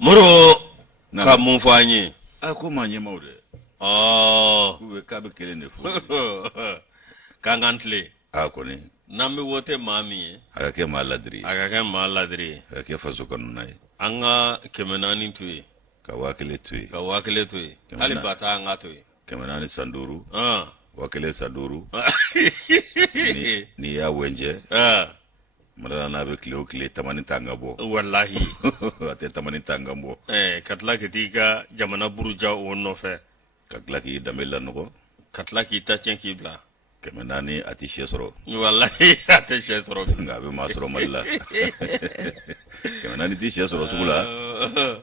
Moro ka mun fɔ an ye a ko maa ɲɛmaw dɛ k'a bɛ kelen de fɔ k'an k'an tile a kɔni n'an bɛ wote maa min ye a ka kɛ maa ladiri a ka kɛ maa ladiri ye a ka kɛ faso kɔnɔna ye an ka 400 to yen ka 1000 to yen ka 1000 to yen hali ba ta an ka to yen 400 san 5 1000 san 5 ni y'a wɛnjɛ Madara n'a bɛ tile o tile tamani tan ka bɔ wallahi a tɛ tamani tan ka bɔ ka tila ka t'i ka jamana buruja o nɔfɛ ka tila k'i danbe lanɔgɔ ka tila k'i ta tiɲɛ k'i bila 400 a tɛ sɛ sɔrɔ wallahi a tɛ sɛ sɔrɔ nka a bɛ maa sɔrɔ Mali la 400 tɛ sɛ sɔrɔ sugu la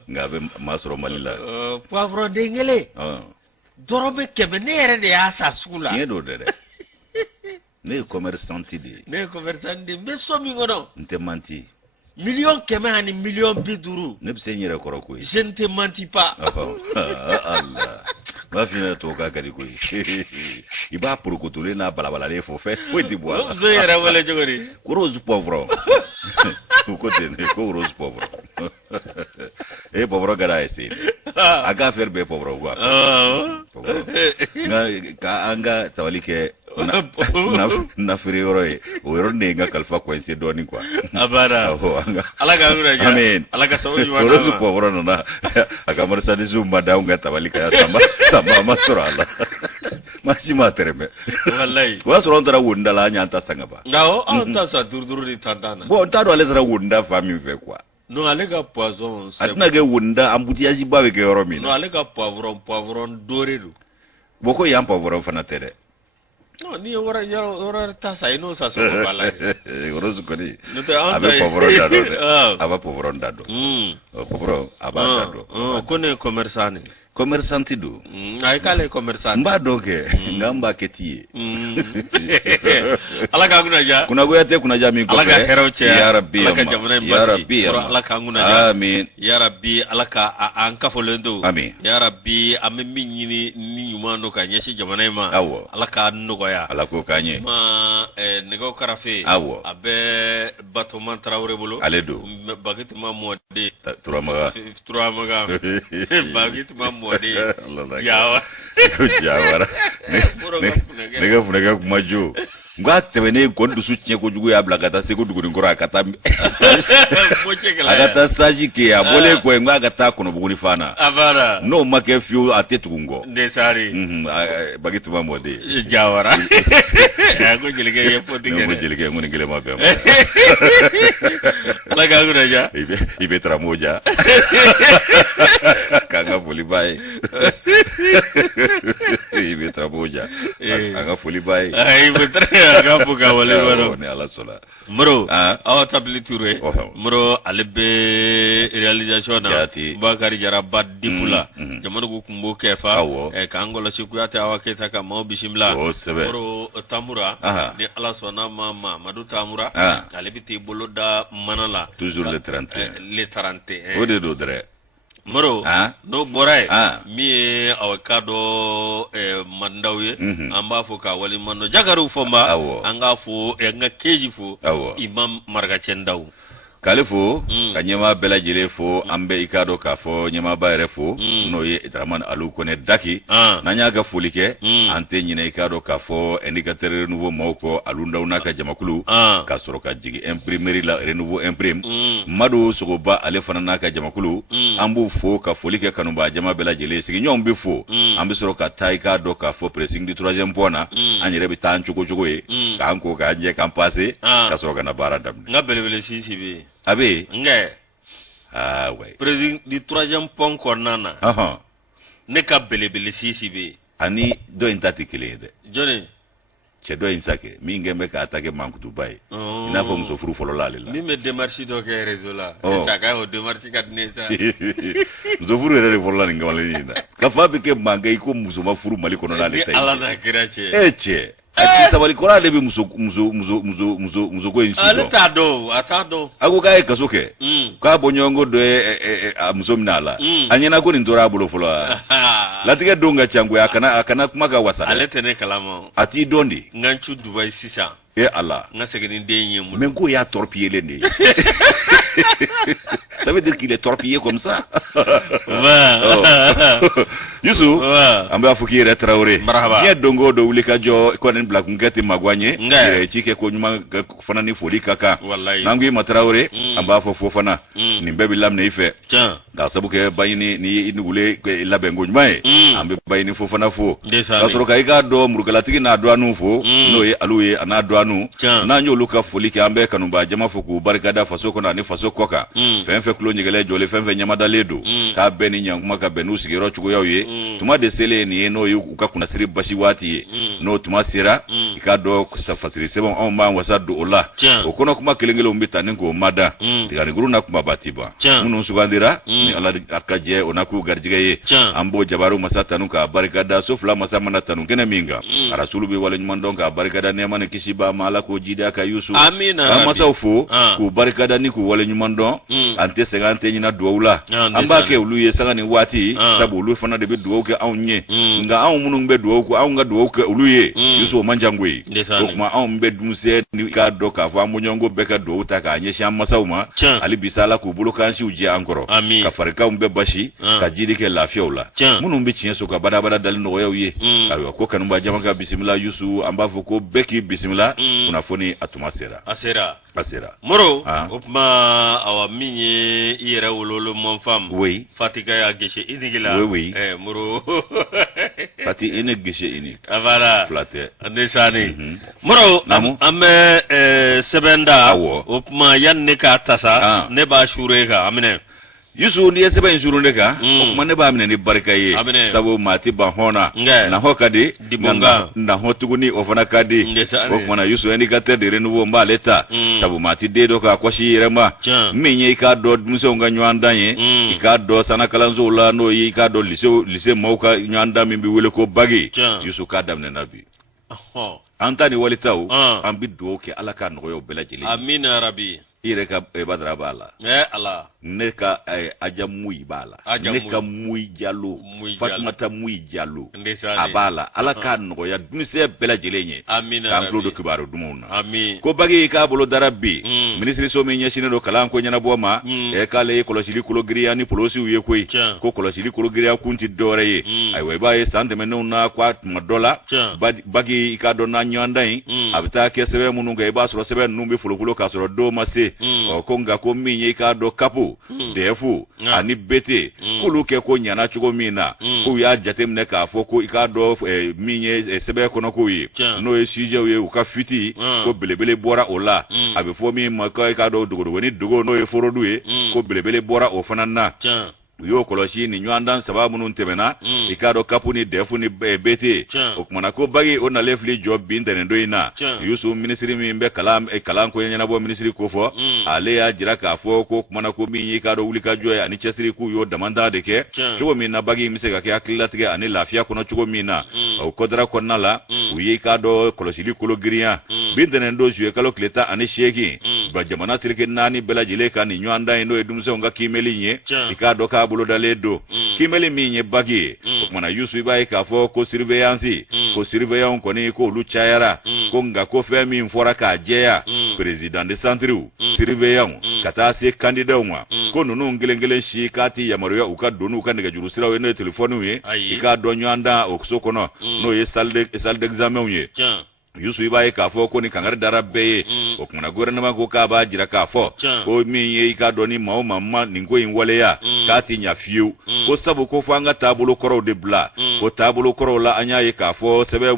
nka a bɛ maa sɔrɔ Mali la poivron den kelen dɔrɔmɛ 100 ne yɛrɛ de y'a sa sugu la tiɲɛ don dɛ ne ye commerçant de ye ne ye commerçant de n bɛ so min kɔnɔ n tɛ manti 100 ani 50 ne bɛ se n yɛrɛ kɔrɔ koyi je ne te mentis pas Allah b'a f'i ɲɛna tubabukan ka di koyi i b'a porokotolen n'a balabalalen fɔ fɛn foyi tɛ bɔ a la muso yɛrɛ wele cogo di ko rose poivron u ko ten ko rose poivron poivron gara ese a ka affaire bɛɛ poivron quoi nka an ka tabali kɛ na feere yɔrɔ ye o yɔrɔ ne ye n ka kalifa coincé dɔɔnin quoi a banna ala ka wula ja amen ala ka sababu ɲuman rose poivron nana a ka marchandise ma da an ka tabali kan sama ma sɔrɔ a la maa si ma tɛrɛmɛ wallahi o y'a sɔrɔ an taara wonda la an y'an ta san ka ban awɔ an ta sa duuru de tan na bon n t'a dɔn ale taara wonda fan min fɛ quoi non ale ka poison a tɛna kɛ wonda embouteillage ba bɛ kɛ yɔrɔ min non ale ka poivron doore don bon ko yan poivron fana tɛ dɛ non ni ye yɔrɔ ta sa i n'o sa sɔrɔ ba la rose kɔni a bɛ poivron da dɔn dɛ a bɛ poivron da dɔn poivron a b'a da dɔn ko ne ye commerçant ne commerçant don ayi k'ale ye commerçant n b'a dɔn kɛ nka n b'a kɛ ti ye ala k'an kunnaja kunnagoya tɛ kunnaja min kɔfɛ ala ka hɛrɛw cɛ yarabi ala ka jamana in basigi ala k'an kunnaja amin yarabi ala ka an kafolen to amin yarabi an bɛ min ɲini ni ɲuman don ka ɲɛsin jamana in ma awɔ ala k'a nɔgɔya ala k'o k'an ye ma nɛgɛw karafe awɔ a bɛ Batoma Tarawele bolo ale don Bakituma Mɔden turamaga Bakituma Mɔden Jawara ne ka funɛkɛ kuma jo n k'a tɛmɛnen ko dusu tiɲɛ kojugu y'a bila ka taa Segu Duguni kɔrɔ a ka taa stage kɛ a bɔlen kɔ n k'a ka taa Kɔnɔbuguni fana n'o ma kɛ fiyewu a tɛ tugu n kɔ Bakituma Mɔden Jawara ko jelikɛ ye pɔti kɛ ko jelikɛ ko nin kelen ma bɛn ala k'an kunnaja i bɛ Taramoja k'an ka foli b'a ye i bɛ Taramoja an ka foli b'a ye a ka fo ka wale wɛrɛ ni ala sɔnna Moro awa tabili Touré Moro ale bɛ réalisation na Bakari Jara ba dipu la jamana ko kun b'o kɛ fa k'an kɔlɔsi Kuyate Awa Keyita ka maaw bisimila Moro Tamura ni ala sɔnna ma Mamadu Tamura ale bɛ t'i bolo da mana la toujours le 31 o de don dɛrɛ Moro n'o bɔra ye min ye aw ka dɔ mandaw ye an b'a fɔ ka waleɲuman dɔn Jakariw fɔ n ba an k'a fɔ n ka keji fo Imam Maraka Ndaw k'ale fo ka ɲɛmaa bɛɛ lajɛlen fo an bɛ i k'a dɔn k'a fɔ ɲɛmaaba yɛrɛ fo n'o ye Dramane Alu Kɔnɛ Daki n'an y'a ka foli kɛ an tɛ ɲinɛ i k'a dɔn k'a fɔ indicateur renouveau maaw kɔ Alu Ndaw n'a ka jamakulu ka sɔrɔ ka jigin imprimerie la renouveau imprime Madu Sogoba ale fana n'a ka jamakulu an b'u fo ka foli kɛ kanubaa jama bɛɛ lajɛlen sigiɲɔgɔnw bɛ fo an bɛ sɔrɔ ka taa i k'a dɔn k'a fɔ pressing du 3e point na an yɛrɛ bɛ taa an cogo ye k'an ko k'an jɛ k'an passe ka sɔrɔ ka na baara daminɛ n ka belebele sisi bɛ yen a bɛ yen ouais président du 3e point kɔnɔna na ne ka belebele sisi bɛ yen ani dɔ in ta tɛ kelen ye dɛ jɔnni cɛ dɔ in sa kɛ min kɛn bɛ k'a ta kɛ mankutuba ye i n'a fɔ muso furu fɔlɔ la ale la min bɛ démarche dɔ kɛ réseau la a ka o démarche ka di ne sa muso furu yɛrɛ de fɔlɔ la nin kamalen in na ka fɔ a bɛ kɛ mankan i ko muso ma furu Mali kɔnɔ n'ale ta ye ala n'a kɛra cɛ cɛ sabali kɔrɔ ale bɛ muso ko in si dɔn ale t'a dɔn a t'a dɔn a ko k'a ye kaso kɛ k'a bɔɲɔgɔnko dɔ ye a muso minɛ a la a ɲɛna ko nin tora a bolo fɔlɔ wa latigɛ don ka ca koyi a kana kuma ka wasa ale tɛ ne kalama a t'i dɔn de n ka n cu Dubayi sisan ala n ka segin ni den ye mun mais ko y'a torpiller de ye Ça veut dire qu'il est torpillé comme ça. Youssou, amba fuki re Traoré. Bien dongo do wulika jo ko nen black ngati magwanye. Chike ko nyuma fana ni foli kaka. Nangui Traoré amba fofana. Ni bebi lam ne ife. Da sabuke bayini ni inugule labe ngonymae. Ambe bayini fofana fo. Kasoro kaiga do murugalatiki na do anu fo. No ye aluye ana do anu. Na nyo luka foli ke ambe kanumba jama foku barikada faso kona ni faso koka. Fenfe klo nyigele jole fenfe nyamada ledo. Ka beni nyanguma ka benu sigero chugo yawe. Tuma de sele ni no yu uka kuna siri bashi wati no tuma sira ikado kusafasiri sebo on ma wasadu ola okono kuma kelengelo mbita ningo mada tigani guru na kuma batiba munu sugandira ni ala akaje onaku garjigaye ambo jabaru masata nuka barikada sofla masamana tanu kene minga rasulu bi wala nyumandonga barikada nema ne kishiba mala ko jida ka Yusu amina masaufu ku barikada ni ku wala nyumandon ante segante nyina duwula ambake uluye sangani wati sabu ulu fana de duwo ke aunye nga aun munun be duwo ko aun nga duwo ke uluye Yusu manjangwe kuma aun be dumse ni ka doka fa munyongo be ka duwo ta ka nye sham masauma ali bisala ku bulu kan shi uji ankoro ka farika umbe bashi ka jidi ke lafiaula munun be cin so ka bada dal no yawiye ayo ko kan ba jama ka bismillah Yusu amba fo ko beki bismillah kuna foni atuma asera moro opma awa minye ira wololo mon fam fatika ya geshe inigila moro fati ene geshe ini avara flate andesani moro amme sebenda opma yanne ka tasa ne ba shure ka amine Yusu ni seba injuru ndeka kuma ne ba amine ni barikaye sabo mati ba hona na hokade dibonga na hotuguni ofana kadi okuma na Yusu eni gate de renouveau mba leta sabo mati de do ka kwashi rema menye ka do muso nga nywandanye ka do sana kalanzo la no yi ka do lise mauka nywanda mimbi wele ko bagi Yusu ka damne nabi antani walitaw ambi do ke alaka no yo belajili amina rabbi ireka badra bala ala neka aja muy bala neka muy jallo fatmata muy jallo abala ala kan no ya dunse bela jelenye amina kan do kibaru dumuna amin ko bagi ka bolo darabbi ministre so me nyashine do kala ko nyana boma kale ko losili ko griya ni polosi uye koy ko losili ko griya kunti doreye ay way baye sante men na kwa $1 bagi ka do na nyandai abita ke sebe mununga e basro sebe numbe fulukulo ka soro do mase konga ko minye ka do kapu defu ani bete kulu ke ko nyana chugo mina ko ya jatem ne ka fo ko ka do minye sebe ko no ko yi no e sije we ka fiti ko belebele bora ola abe fo mi ma ka do dugo ni dugo no e foro duwe ko belebele bora o fanana yo koloshi ni nyandan sababu nun temena ikado kapuni defu ni bete okumana ko bagi ona lefli job bindene ndoina Yusu ministry mi mbe kalam ko nyana bo ministry ko fo ale ya jiraka fo ko kumana ko mi ikado wulika joya ani chesiri ku yo damanda deke chugo mi na bagi misega ke akilatiga ani lafia kono chugo mi na o kodra konnala uyi ikado koloshi li kolo griya bindene ndo juye kalo kleta ani sheki ba jamana sirke nani bela jile kan nyanda ndo edumse nga kimeli nye ikado ka bulo daledo kimeli minye bagi mwana Yusu ibai ka fo ko surveillance ko surveillant ko ni ko lu chayara ko nga ko femi mfora ka jeya president de centru surveillant kata se candidat mwa ko nunu ngelengele shi kati ya maruya uka donu ka ndega jurusira we ne telefone we ika donyo anda okusoko no ye salle d'examen we Yusu ibai ka fo ko ni kangar darabe okuna gouvernement ko ka ba jira ka fo ko mi ye ka doni mawo mamma ningo inwale ya kati nya fiu ko sabu ko fanga tabulo koro de bla ko tabulo koro la anya ye ka fo sebe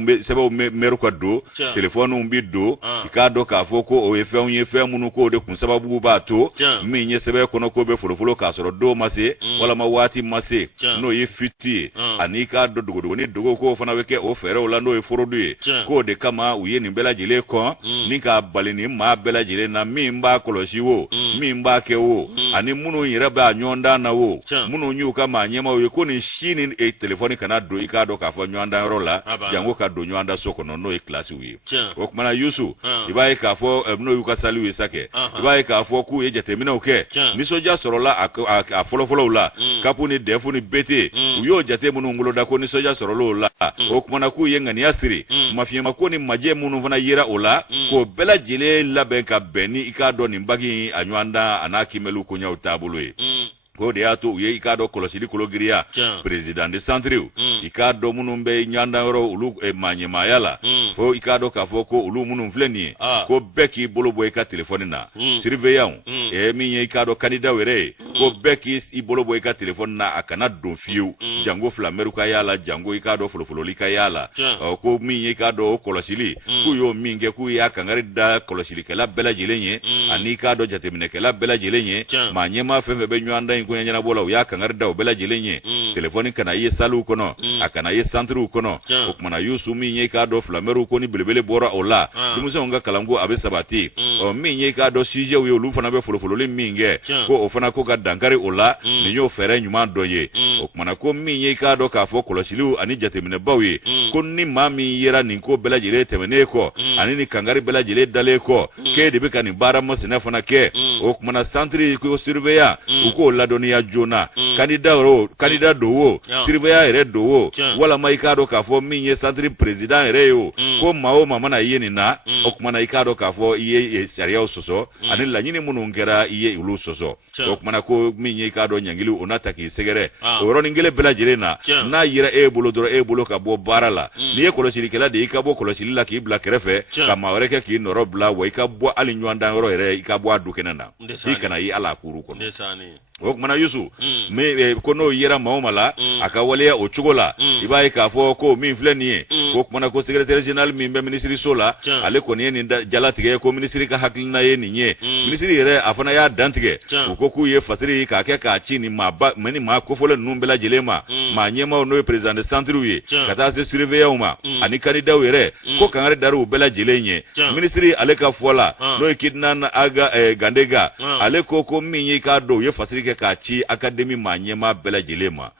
meru ko do telephone umbi do ka do ka fo ko o efe onye fe munu ko de kun sababu ba to mi nye sebe ko no ko be folo ka soro do mase wala mawati mase no ye fiti anika do dogo ni dogo ko fana weke o fere wala no e foro do ko de kama uye ni bela jile ko nika balini ma bela jile na mimba koloshi wo mimba ke wo ani munu yira ba nyonda na wo munu nyu kama nyema wo ko ni shini telefoni kana do i k'a dɔn k'a fɔ ɲɔgɔndan yɔrɔ la jango ka don ɲɔgɔndan so kɔnɔ n'o ye classe ye o kumana Yusu i b'a ye k'a fɔ n'o y'u ka saliw ye sa kɛ i b'a ye k'a fɔ k'u ye jateminɛw kɛ nisɔndiya sɔrɔla a fɔlɔfɔlɔw la kapu ni defu ni bete u y'o jate minnu boloda ko nisɔndiya sɔrɔl'o la o kumana k'u ye ŋaniya siri mafiyɛmako ni majɛ minnu fana yera o la k'o bɛɛ lajɛlen labɛn ka bɛn ni i k'a dɔn nin bagi a ɲɔgɔndan a n'a kimɛliw koɲɛw taabolo ye ko de y'a to u ye i k'a dɔn kɔlɔsili kologiriya président de centre i k'a dɔn minnu bɛ ɲɔgɔndan yɔrɔ olu maaɲɛmaaya la fo i k'a dɔn k'a fɔ ko olu minnu filɛ nin ye ko bɛɛ k'i bolo bɔ i ka telefɔni na surveillant min ye i k'a dɔn candidat yɛrɛ ye ko bɛɛ k'i bolo bɔ i ka telefɔni na a kana don fiyewu jango filamɛriw ka y'a la jango i k'a dɔn folofololi ka y'a la ko min ye i k'a dɔn o kɔlɔsili k'u y'o min kɛ k'u y'a kangari da kɔlɔsilikɛla bɛɛ lajɛlen ye ani i k'a dɔn jateminɛkɛla bɛɛ lajɛlen ye maa ɲɛmaa fɛn fɛn bɛ ɲɔgɔndan in ko ɲɛnabɔ la u y'a kangari da o bɛɛ lajɛlen ye telefɔni kana ye saliw kɔnɔ a kana ye centrew kɔnɔ o kumana Yusu min ye i k'a dɔn filamɛriw ko ni belebele bɔra o la denmisɛnw ka kalanko a bɛ sabati min ye i k'a dɔn sujetw ye olu fana bɛ folofololi min kɛ ko o fana ko ka dankari o la nin y'o fɛɛrɛ ɲuman dɔ ye o kumana ko min ye i k'a dɔn k'a fɔ kɔlɔsiliw ani jateminɛbaw ye ko ni maa min yera nin ko bɛɛ lajɛlen tɛmɛnen kɔ ani ni kangari bɛɛ lajɛlen dalen kɔ k'e de bɛ ka nin baara masina fana kɛ o kumana centre ko surveillant u k'o ladɔnniya joona candidat do wo surveillant yɛrɛ do wo walama i k'a dɔn k'a fɔ min ye centre président yɛrɛ ye o ko maa o maa mana ye nin na o kumana i k'a dɔn k'a fɔ i ye sariyaw sɔsɔ ani laɲini minnu kɛra i ye olu sɔsɔ o kumana ko min ye i k'a dɔn ɲangili o n'a ta k'i sɛgɛrɛ o yɔrɔnin kelen bɛɛ lajɛlen na n'a yera e bolo dɔrɔn e bolo ka bɔ baara la n'i ye kɔlɔsilikɛla de i ka bɔ kɔlɔsili la k'i bila kɛrɛfɛ ka maa wɛrɛ kɛ k'i nɔrɔ bila wa i ka bɔ hali ɲɔgɔndan yɔrɔ yɛrɛ i ka bɔ a dukɛnɛ na i kana ye ala kuru kɔnɔ o kumana Yusu ko n'o yera maa o maa la a ka waleya o cogo la i b'a ye k'a fɔ ko min filɛ nin ye ko kumana ko secrétaire général min bɛ minisiriso la ale kɔni ye nin jalatigɛ ko minisiri ka hakilina ye nin ye minisiri yɛrɛ a fana y'a dantigɛ u ko k'u ye fasiri k'a kɛ k'a ci nin maa kofɔlen ninnu bɛɛ lajɛlen ma maa ɲɛmaaw n'o ye président de centre ye ka taa se surveillant ma ani candidat yɛrɛ ko kangari dari u bɛɛ lajɛlen ye minisiri ale ka fɔ la n'o ye Kidnan Aga Gandega ale ko min ye k'a dɔn u ye fasiri kɛ k'a ci académie maa ɲɛmaa bɛɛ lajɛlen ma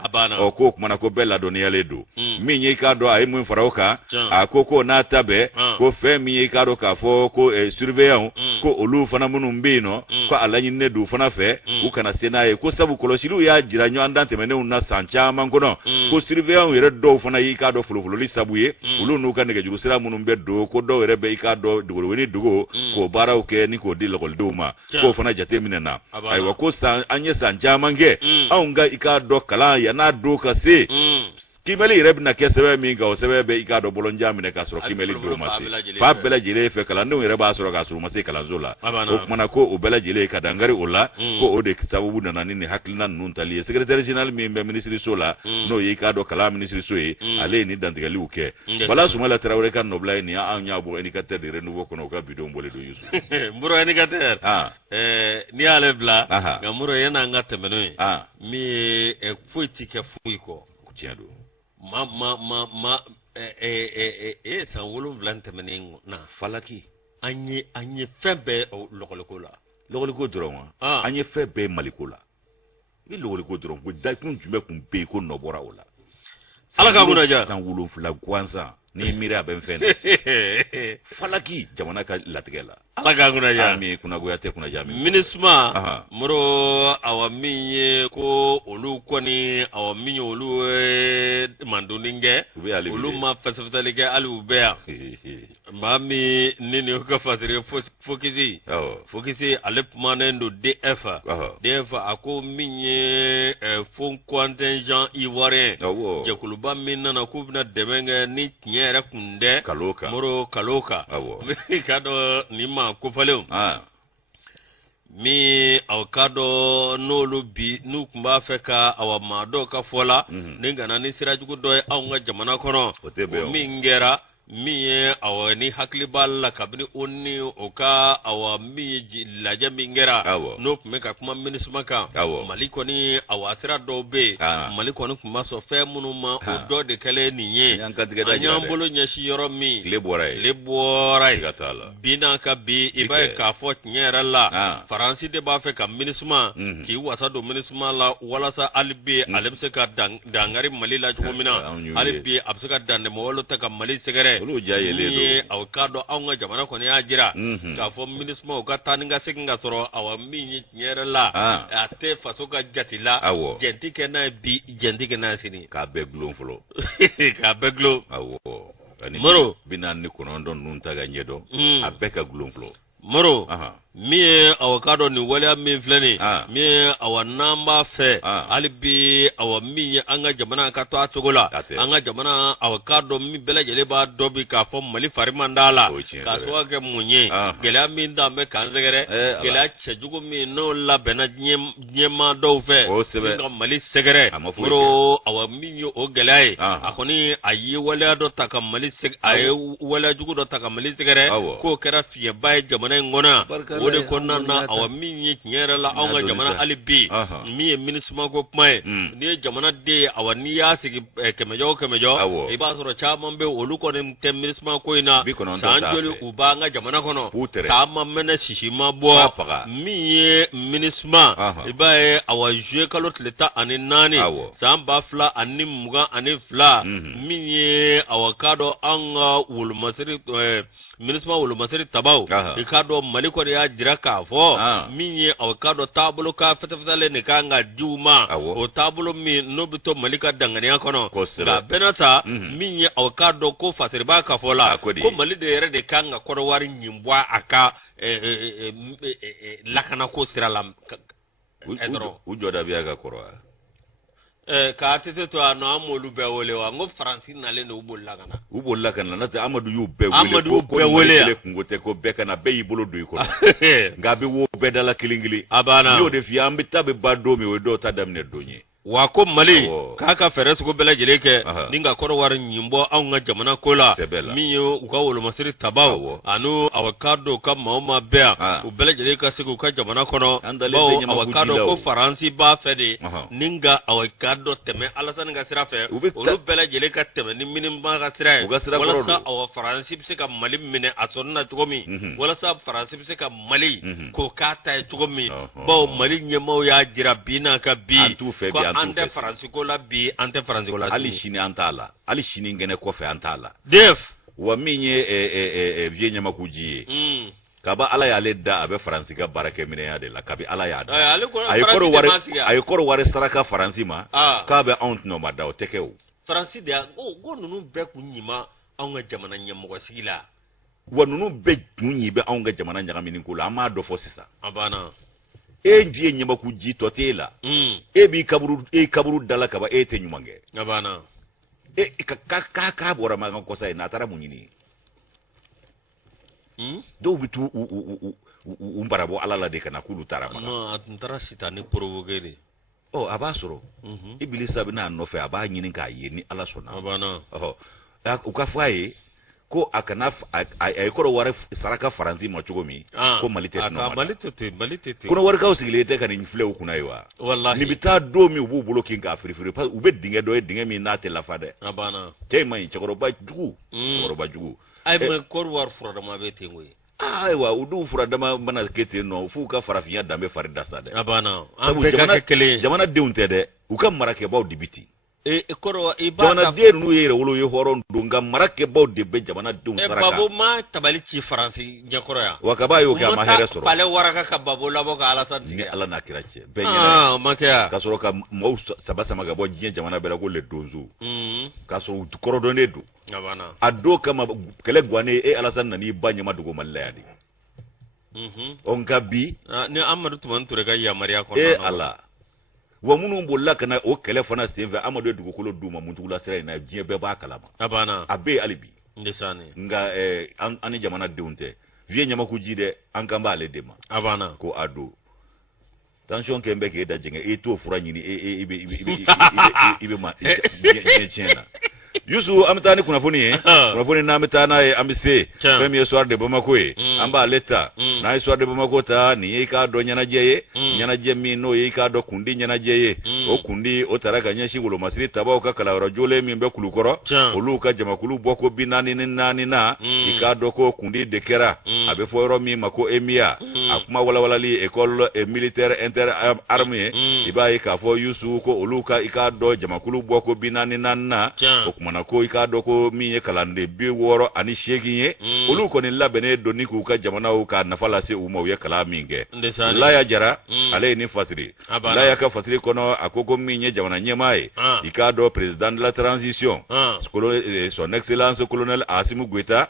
ko kumana ko bɛɛ ladɔnniyalen don min ye k'a dɔn a ye mun fara o kan a ko n'a ta bɛɛ ko fɛn min ye k'a dɔn k'a fɔ ko surveillant ko olu fana minnu bɛ yen nɔ ko a laɲininen don fana fɛ u kana se n'a ye ko sabu kɔlɔsiliw y'a jira ɲɔgɔndan tɛmɛnenw na san caman kɔnɔ ko surveillant yɛrɛ dɔw fana y'i k'a dɔn folofololi sabu ye olu n'u ka nɛgɛjuru sira minnu bɛ don ko dɔw yɛrɛ bɛ i k'a dɔn dogo ni dogo k'o baaraw kɛ ni k'o di lakɔlidenw ma k'o fana jateminɛ na ayiwa ko an ye san caman kɛ anw ka i k'a dɔn kalan yan'a don ka se kimɛli yɛrɛ bɛna kɛ sɛbɛn min kan o sɛbɛn bɛ i k'a dɔn bolonjan minɛ k'a sɔrɔ kimɛli don ma se f'a bɛɛ lajɛlen fɛ kalandenw yɛrɛ b'a sɔrɔ k'a sɔrɔ u ma se kalanso la o kumana ko o bɛɛ lajɛlen ka dankari o la ko o de sababu nana ni nin hakilina ninnu tali ye secrétaire général min bɛ minisiriso la n'o ye i k'a dɔn kalan minisiriso ye ale ye nin dantigɛliw kɛ Bala Sumala Tarawele ka nɔbila ye nin y'anw y'a bɔ indicateur de renouveau kɔnɔ u ka bidon bɔlen don Yusu Mburo indicateur n'i y'ale bila nka Mburo yan'an ka tɛmɛ n'o ye min ye foyi ti kɛ foyi kɔ tiɲɛ don san 7 tɛmɛnen na falaki an ye fɛn bɛɛ lɔgɔliko la lɔgɔliko dɔrɔn wa an ye fɛn bɛɛ maliko la ni lɔgɔliko dɔrɔn ko dakun jumɛn kun bɛ yen ko nɔ bɔra o la ala ka mun diya san 7 gansan ni miiri a bɛ n fɛn na falaki jamana ka latigɛ la ala ka mun diya min kunagoya tɛ kunaja min minisma Moro awa min ye ko olu kɔni awa min ye olu mandoni kɛ olu ma fɛsɛfɛsɛli kɛ hali u bɛ yan maa min ni nin ka fasiri fokisi ale kumanen don DF a ko min ye fond contingent ivoirien jɛkuluba min nana k'u bɛna dɛmɛ kɛ ni tiɲɛ yɛrɛ kun tɛ Moro Kaloka ka dɔn nin ma kofalenw mi aw ka dɔn n'olu bi n'u tun b'a fɛ ka awa maa dɔw ka fɔ la ni gana ni sira jugu dɔ ye anw ka jamana kɔnɔ o min kɛra mi ye awa ni hakili b'a la kabini o ni o ka awa mi lajɛ min kɛra n'o tun bɛ ka kuma MINUSMA kan Mali kɔni awa sira dɔw bɛ Mali kɔni tun ma sɔn fɛn minnu ma o dɔ de kɛlen nin ye an y'an bolo ɲɛsin yɔrɔ min tile bɔra ye bi n'a ka bi i b'a ye k'a fɔ tiɲɛ yɛrɛ la Faransi de b'a fɛ ka MINUSMA k'i wasa don MINUSMA la walasa hali bi ale bɛ se ka dangari Mali la cogo min na hali bi a bɛ se ka dannɛmɛ wale ta ka Mali sɛgɛrɛ ni aw k'a dɔn anw ka jamana kɔni y'a jira k'a fɔ MINUSMA u ka taa ni ka segin ka sɔrɔ awa min ye tiɲɛ yɛrɛ la a tɛ faso ka jate la jɛnti kɛ n'a ye bi jɛnti kɛ n'a ye sini k'a bɛɛ gulon fɔlɔ k'a bɛɛ gulon Moro 49 ninnu ta ka ɲɛdɔn a bɛɛ ka gulon fɔlɔ Moro min ye awa k'a dɔn nin waleya min filɛ nin min ye awa n'an b'a fɛ hali bi awa min ye an ka jamana ka to a cogo la an ka jamana awa k'a dɔn min bɛɛ lajɛlen b'a dɔn bi k'a fɔ Mali fari man d'a la k'a sababu kɛ mun ye gɛlɛya min d'an bɛ k'an sɛgɛrɛ gɛlɛya cɛjugu min n'o labɛnna diɲɛmaa dɔw fɛ ka Mali sɛgɛrɛ Moro awa min ye o gɛlɛya ye a kɔni a ye waleya dɔ ta ka Mali a ye waleya jugu dɔ ta ka Mali sɛgɛrɛ k'o kɛra fiɲɛba ye jamana in kɔnɔ o de kɔnɔna na awa min ye tiɲɛ yɛrɛ la anw ka jamana hali bi min ye MINUSMA ko kuma ye n'i ye jamana den ye awa n'i y'a sigi kɛmɛjɔ o kɛmɛjɔ i b'a sɔrɔ caman bɛ olu kɔni tɛ MINUSMA ko in na san joli u b'an ka jamana kɔnɔ taama mɛnɛ sisi ma bɔ min ye MINUSMA i b'a ye awa juye kalo tile 14 san 2022 min ye awa k'a dɔn an ka wolomasiri MINUSMA wolomasiri tabaw i k'a dɔn Mali kɔni y'a jira k'a fɔ min ye aw k'a dɔn taabolo ka fɛtɛfɛtɛlen de kan ka di u ma o taabolo min n'o bɛ to Mali ka danganiya kɔnɔ nka bɛɛ n'a ta min ye aw k'a dɔn ko fasiri b'a ka fɔ la ko Mali de yɛrɛ de kan ka kɔrɔwari ɲin bɔ a ka lakanako sira la u jɔda bɛ ka kɔrɔ k'a tɛ se to a nɔ an m'olu bɛɛ wele wa n ko Faransi nalen don u bolila ka na n'o tɛ Amadu y'u bɛɛ wele kungo tɛ ko bɛɛ ka na bɛɛ y'i bolo don i kɔnɔ nka a bɛ wo bɛɛ dala kelen kelen a banna n y'o de f'i ye an bɛ taa bɛ ba don min o ye dɔw ta daminɛ don ye wa ko Mali k'a ka fɛɛrɛ sugu bɛɛ lajɛlen kɛ ni ka kɔrɔwari ɲin bɔ anw ka jamana ko la min ye u ka wolomasiri tabaw ani awa k'a dɔn ka maa o maa bɛɛ yan u bɛɛ lajɛlen ka se k'u ka jamana kɔnɔ bawo awa k'a dɔn ko Faransi b'a fɛ de ni ka awa k'a dɔn tɛmɛ Alasani ka sira fɛ olu bɛɛ lajɛlen ka tɛmɛ ni MINUSMA ka sira ye walasa awa Faransi bɛ se ka Mali minɛ a sɔnni na cogo min walasa Faransi bɛ se ka Mali k'o k'a ta ye cogo min bawo Mali ɲɛmaaw y'a jira bi n'a ka bi an tɛ Faransi ko la bi an tɛ Faransi ko la hali sini an t'a la hali sini gɛnɛ kɔfɛ an t'a la wa min ye vieux Ɲamakuji ye kaba Ala y'ale da a bɛ Faransi ka baarakɛminɛnya de la kabi Ala y'a da a ye kɔrɔwari saraka Faransi ma k'a bɛ anw tɔnɔma da o tɛ kɛ o Faransi de ko ninnu bɛɛ kun ɲima anw ka jamana ɲɛmɔgɔ sigi la wa ninnu bɛɛ kun ɲi bɛ anw ka jamana ɲagamini ko la an m'a dɔ fɔ sisan a banna e vieux Ɲamakuji tɔ t'e la e b'i kaburu dala kaba e tɛ ɲuman kɛ a banna k'a bɔra mankan kɔsa ye n'a taara mun ɲini dɔw bɛ t'u u barabɔ Ala la de ka na k'olu taara ma a tun taara Sitani provoquer de a b'a sɔrɔ Ibilisa bɛ n'a nɔfɛ a b'a ɲini k'a ye ni Ala sɔnna a banna u ka fɔ a ye ko a kana a ye kɔrɔwari saraka Faransi ma cogo min ko Mali tɛ tɔnɔma Mali tɛ kɔrɔwarikaw sigilen tɛ ka nin filɛ u kunna ye wa nin bɛ taa don min u b'u bolo kin k'a firifiri parce que u bɛ dingɛ dɔ ye dingɛ min n'a tɛ lafa dɛ a banna cɛ in ma ɲi cɛkɔrɔba jugu ayiwa kɔrɔwari furadama bɛ ten koyi ayiwa u dun furadama mana kɛ ten nɔ f'u ka farafinya danbe fari da sa dɛ a banna an bɛɛ ka kɛ kelen jamanadenw tɛ dɛ u ka marakɛbaw de bi ten jamanaden ninnu ye yɛrɛ wolo ye hɔrɔn don nka marakɛbaw de bɛ jamanadenw saraka Babo ma tabali ci Faransi ɲɛkɔrɔ yan wa kaba y'o kɛ a ma hɛrɛ sɔrɔ pale waraka ka Babo labɔ ka Alasani ni Ala n'a kira cɛ bɛɛ ɲɛna o ma kɛ yan ka sɔrɔ ka maaw sama ka bɔ diɲɛ jamana bɛɛ la ko le donzo k'a sɔrɔ u kɔrɔdɔnnen don a don kama kɛlɛ gannen e Alasani nan'i ba ɲɛma dogo Mali la yan de nka bi ni Amadu Tumani Ture ka yamaruya kɔnɔna na Ala wa minnu bolila ka na o kɛlɛ fana senfɛ Amadu ye dugukolo d'u ma Muntugula sira in na diɲɛ bɛɛ b'a kalama a banna a bɛ yen hali bi nka an ni jamanadenw tɛ vieux Ɲamakuji dɛ an kan b'ale de ma a banna ko a don tension kɛ n bɛ k'e da jɛngɛ e t'o fura ɲini i bɛ ma diɲɛ tiɲɛ na Yusu amitani kunafuni kunafuni na amitana ambise premier soir de Bamako amba leta na soir de Bamako ta ni ka do nyana je no ye ka do kundi nyana je o kundi o taraka nyashi gulo masiri taba ka kala rajole mi be kulukoro olu ka jamakulu boko binani nani na ka do ko kundi dekera abe foro mi mako emia akuma wala li école militaire inter armée ibai ka fo Yusu ko olu ka ika do jamakulu boko binani nana okumana ko ika do ko mi kalande bi woro ani sheginye olu ko ni labene doni ku ka jamana o ka nafala se umo ye kala minge la ya jara ale ni fasiri la ya ka fasiri kono akoko mi jamana nyemae ika do président de la transition son excellence colonel Assimi Goïta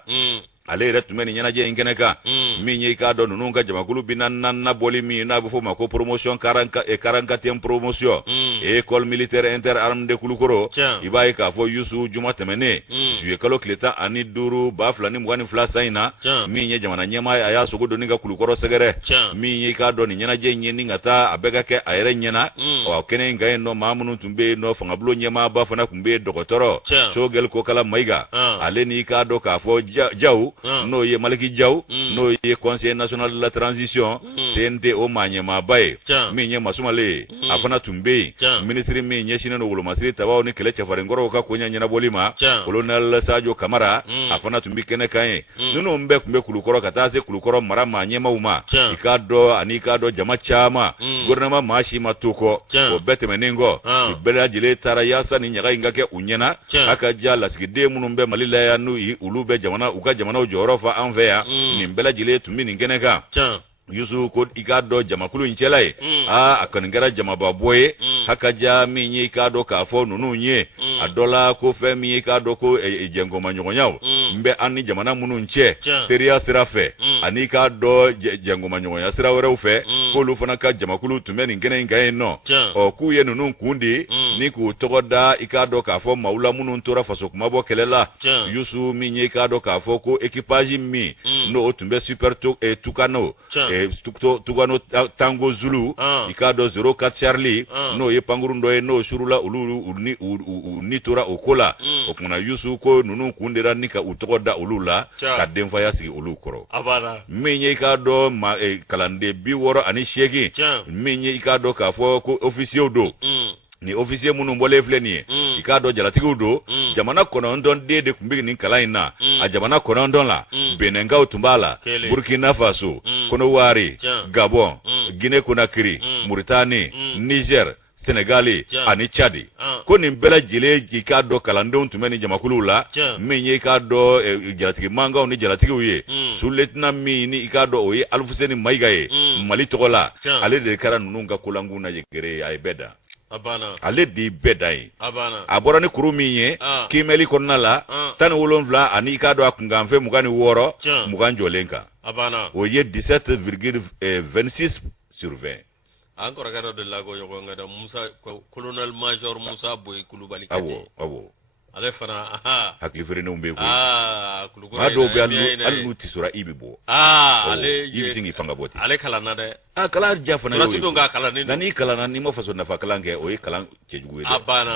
ale retumeni nyana je ingeneka minye ka do nunu ka jamakulu binanna boli mi na bufo mako promotion 44e promotion école militaire interarme de kulukoro ibai ka fo Yusu juma temene juye kalo kleta ani duru ba flani mwani flasaina minye jamana nyema aya sogo do ninga kulukoro segere minye ka do nyana je nyeni ngata abega ke ayere nyana o kene ngai no mamunu tumbe no fangablo nyema ba fana kumbe dokotoro sogel ko kala maiga ale ni ka do ka fo jaw no ye Maliki Diaw no ye conseil national de la transition CNT o manyema bae minye masumale afana tumbe ministre minye shine no wulo masiri tabawo ni kele chafare ngoro ka kunya nyana bolima colonel Sadio Kamara afana tumbi kene kae nuno mbe kumbe kulukoro katase kulukoro mara manyema uma ikado anikado jama chama gouvernement mashi matuko o bete meningo ibera jile tarayasa ni nyaga ingake unyena akaja lasigide munumbe malila ya nu ulube jamana uka jamana jorofa anvea ni mbela jile tumi ningeneka Yusu ko ikado jamakulu inchelai akaningara jamaba boye hakaja minye ikado ka fo nunu nye adola ko fe minye ikado ko jengo manyonyawo mbe ani jamana munu nche teria sirafe ani ikado jengo manyonya sirawere ufe ko lu fana ka jamakulu tumeni ngene ngaye no o ku ye nunu kundi ni ku togoda ikado ka fo maula munu ntora faso kumabo kelela Yusu minye ikado ka fo ko equipage mi no otumbe super tukano Tugano Tango Zulu ikado 04 Charlie no ye pangurundo no shurula ululu nitura okola okuna Yusu ko nunu kundera nika utogoda ulula kademfa yasi ulukoro abana menye ikado kalande biworo ani sheki menye ikado kafo ko officier do ni officier munu mbole fleni ikado jalatigu do jamana kono ndon de kumbigi ni kalaina a jamana kono ndon la Benenga utumbala Burkina Faso kono wari Gabon Guinée Conakry Mauritanie Niger Senegali ani Chadi ko ni mbela jile ikado kalando tumeni jamakulu la menye ikado jalatigi manga oni jalatigi uye suletna mi ni ikado oye Alfuseni Maigaye Mali togola ale de kara nunga kulangu na yekere ay beda abana ale di bedai abana abora ni kurumiye kimeli konnala tan wolonvla ani kado akungamfe mugani woro muganjo lenka abana oye 17,26 sur 20 encore gado de lago yogo ngada Musa colonel major Musa Boy Kulubali kati awo ale fana hakli fere umbe ko kulugoro ado be alu tisura ibibo ale yisingi fanga boti ale kala na de kala jafana yo to nga kala ni nani kala na ni mo faso na fa kala nge o kala chejuwe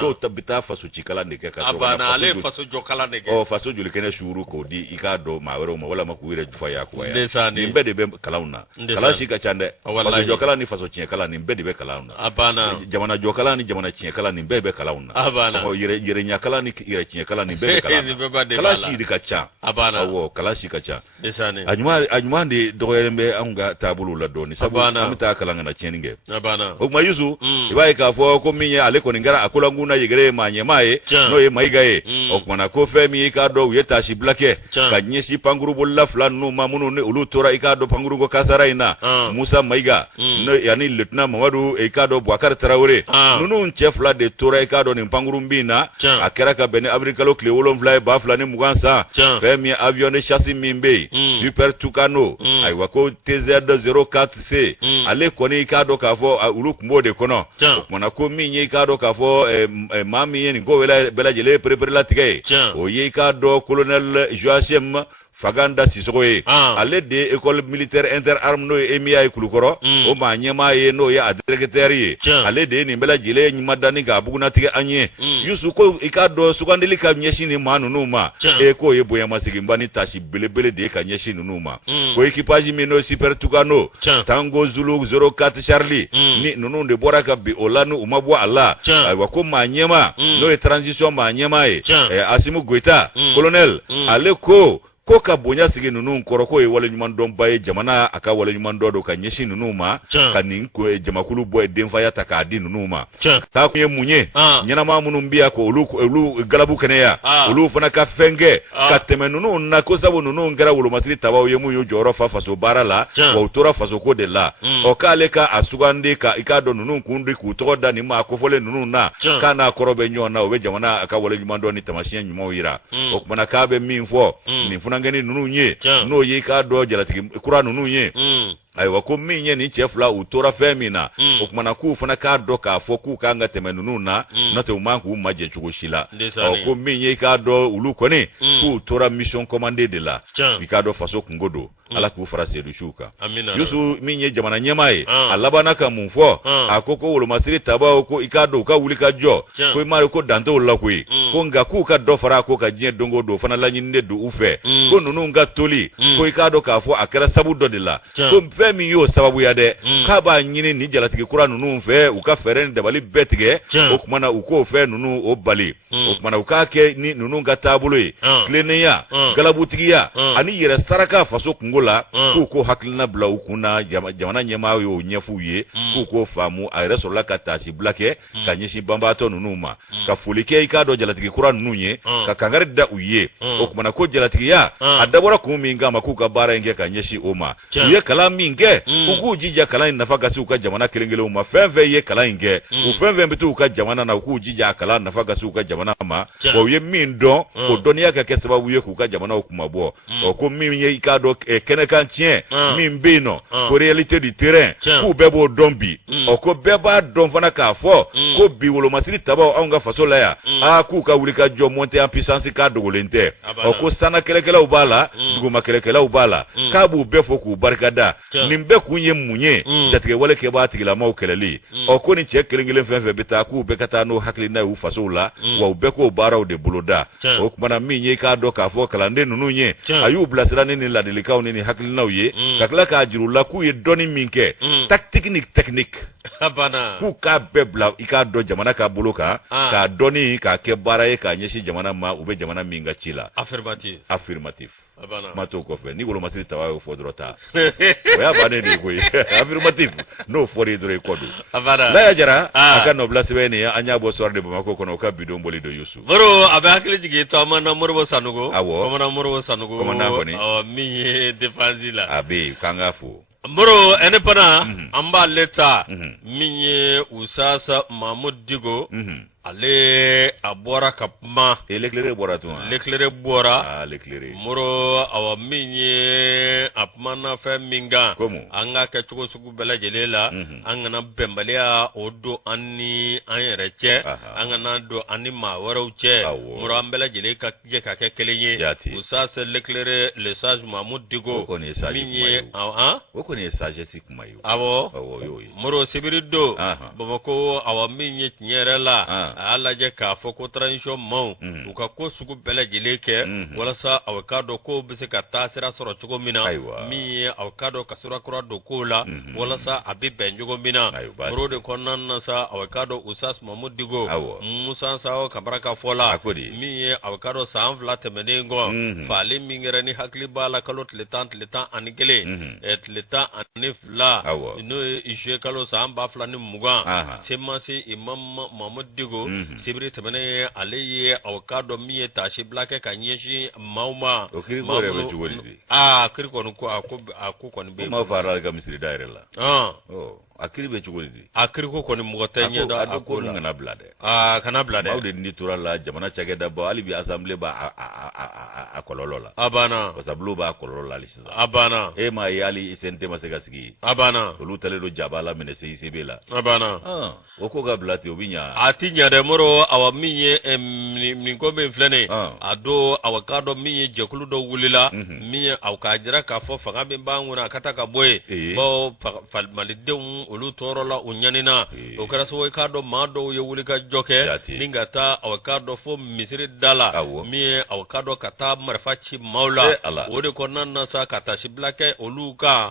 do tabita faso chikala ne ka abana ale faso jo kala ne o faso juli kene shuru ko di ikado mawero ma wala makuire jufa ya kwa ya ni mbede be kalauna kala shika chande faso jo kala ni faso chin kala ni mbede be kalauna abana jamana jo kala ni jamana chin kala ni mbebe kalauna abana o yere nya kala ni yere chin kala ni mbebe kalauna kala shi dikacha abana o kala shi kacha desane anyuma ndi dogoyembe anga tabulu la doni sabu amita kalanga na cheninge abana o mayusu ibai ka fo ko minye ale ko ngara akula nguna yegere manye mae no ye maigae o kwana ko femi ka do yeta shi blake ka nyeshi panguru bolla flan no mamunu ne ulutora ikado panguru go kasaraina Musa Maiga no yani lieutenant Mamadu ikado Bwakar Traoré nunu chef la de tora ikado ni panguru mbina akera ka bene Afrika kle wolon fly ba flani mugansa femi avion de chasse mimbe super tukano ay wako TZ04C ale koni ikado ka fo ulukumbo de kono mona ko minye ikado ka fo mami yeni go bela jele prepare la tige o ye ikado colonel Joachim Faganda Sisoye ale de école militaire interarme no EMIA Kulukoro o ma nyema ye no ya adreketeri ale de ni bela jile nyimadani ga buguna tige anye yusu ko ikado sugandeli ka nyeshi ni manu numa ko ye boya masigimbani tashi belebele de ka nyeshi numa ko equipage mino super tugano Tango Zulu 04 Charlie ni nunu de boraka bi olanu umabwa Allah wa ko ma nyema no e transition ma nyema Asimu Goita colonel ale ko ka bonya sigi nunu nkoro ko e wale nyuman don baye jamana aka wale nyuman do ka nyeshi nunu ma kanin ko e jamakulu boy denfa ya takadi nunu ma ta ko ye munye nyana ma munum biya ko ulu galabu keneya ulu fana ka fenge ka teme nunu na ko sabu nunu ngara wulu masiri tabaw ye munyo joro fa faso barala wa utora faso ko de la o ka le ka asugande ka ikado nunu kundi ku to da ni ma ko fole nunu na kana korobe nyona o be jamana aka wale nyuman do ni tamashiya nyumo yira o kuma ka be minfo ni funa ngeni nunu nye no ye ka do jalatigi kura nunu nye aiwa ko minye ni chefla utora femina okumana ku fana ka do ka fo ku ka nga teme nunu na te umanku maje chugoshila ko minye ka do ulu kone ku utora mission commandé de la ikado faso kungodo ala ku farase du shuka yusu minye jamana nyemae alabana ka munfo akoko wolo masiri tabao ko ikado ka wulika jo ko mari ko danto la ko nga ku ka do fara ko ka jie dongo do fana la nyinde du ufe ko nunu nga toli ko ikado ka fo akara sabu do de la ko femi yo sababu ya de kaba nyini ni jalatigi kura nunu fe uka feren de bali betige okumana uko fe nunu obali okumana ukake ni nunu nga tabulu klenia galabutigiya ani yere saraka faso kungola kuko haklina bla ukuna jamana nyema yo nyefuye kuko famu ayre sola katashi blake kanyishi bambato nunu ma ka fulike ikado jalatigi kura nunye ka kangare da uye okumana ko jalatigi ya adabora kuminga makuka bara nge kanyishi oma uye kala minge uku jija kala nafaka si uka jamana kelengele uma fenve ye kala inge ufenve mbitu uka jamana na uku jija kala nafaka si uka jamana ma uye mindo odonia ka kesaba uye kuka jamana ukumabo oko minye ikado kene kantien mimbino ko réalité du terrain ku bebo dombi oko beba domfana ka fo ko biwolo masiri taba aunga fasola ya aku ka wulika jo monter en puissance ka dogolente oko sana kelekela ubala duguma kelekela ubala kabu befo ku barkada nimbe kunye munye datige wale ke ba tigila ma ukeleli oko ni che kelengele fenfe beta ku bekata no haklina u fasola wa ubeko bara o de buloda okuma minye ka do ka fo kala nde nunye ayu blasira ni la delika ni haklina uye kakla ka jirula ku ye doni minke technique abana ku ka bebla ika do jamana ka buluka ka doni ka ke bara ye ka nyeshi jamana ma ube jamana minga chila affirmative abana mato ko fe ni wolo masiri tawayo fodrota oya bane de ko affirmative no fori dore kodu abana la ya jara aka no blasbeni ya anya bo sorde bamako kono ka bidon boli do yusu bro abe akili jige to amana morbo sanugo komana morbo sanugo komana koni mi defanzila abe kangafu mboro ene pana amba leta minye usasa Mahmoud Digo ale abora kapma l'éclairé bora tu l'éclairé bora l'éclairé moro awa minye apmana fa minga anga ka chugo sugu bela jelela anga na bembalia odo anni anyereche anga na do anni ma warouche moro ambela jele ka je ka kelenye usasa l'éclairé le sage Mahmoud Digo minye woko ne sagesse kumayo awo moro sibirido babako awa minye nyerela ala je ka foko transition mau uka ko sugu bela jileke wala sa awkado ko bise ka tasira soro chugo mina mi awkado kasura kura do kola wala sa abibe njugo mina rode konan sa awkado usas Mahmoud Digo musa sa ka baraka fola mi awkado sa anvla temenengo fale mingere hakli bala kalot letan anigele et letan anifla no ishe kalo sa amba fla ni muga semasi imam Mahmoud Digo sibiri temene aleye awkado miye tashi blake kanyeshi mauma okirikore betuwoli kiriko nuko akoko ni be ma fara ga misiri daire la akiri be cogo di akiri ko koni mugota nyenda akola kana blade kana blade mawde ni turala jamana chage da ba ali bi assemblée ba akololola abana wasablu ba akololola lisa abana e ma yali sente masega sigi abana olu tale do jabala mene se isebela abana oko ga blate obinya atinya de moro awa minye ni ko be flene ado awakado minye jekulu do wulila minye awkajira ka fo fanga be banguna kata ka boy bo fal malidum olu torola unyanina o kara so kado mado ye wulika joke ningata awakado fo misiri dala minye awakado kata marfachi maula ode konanna sa kata shiblake oluka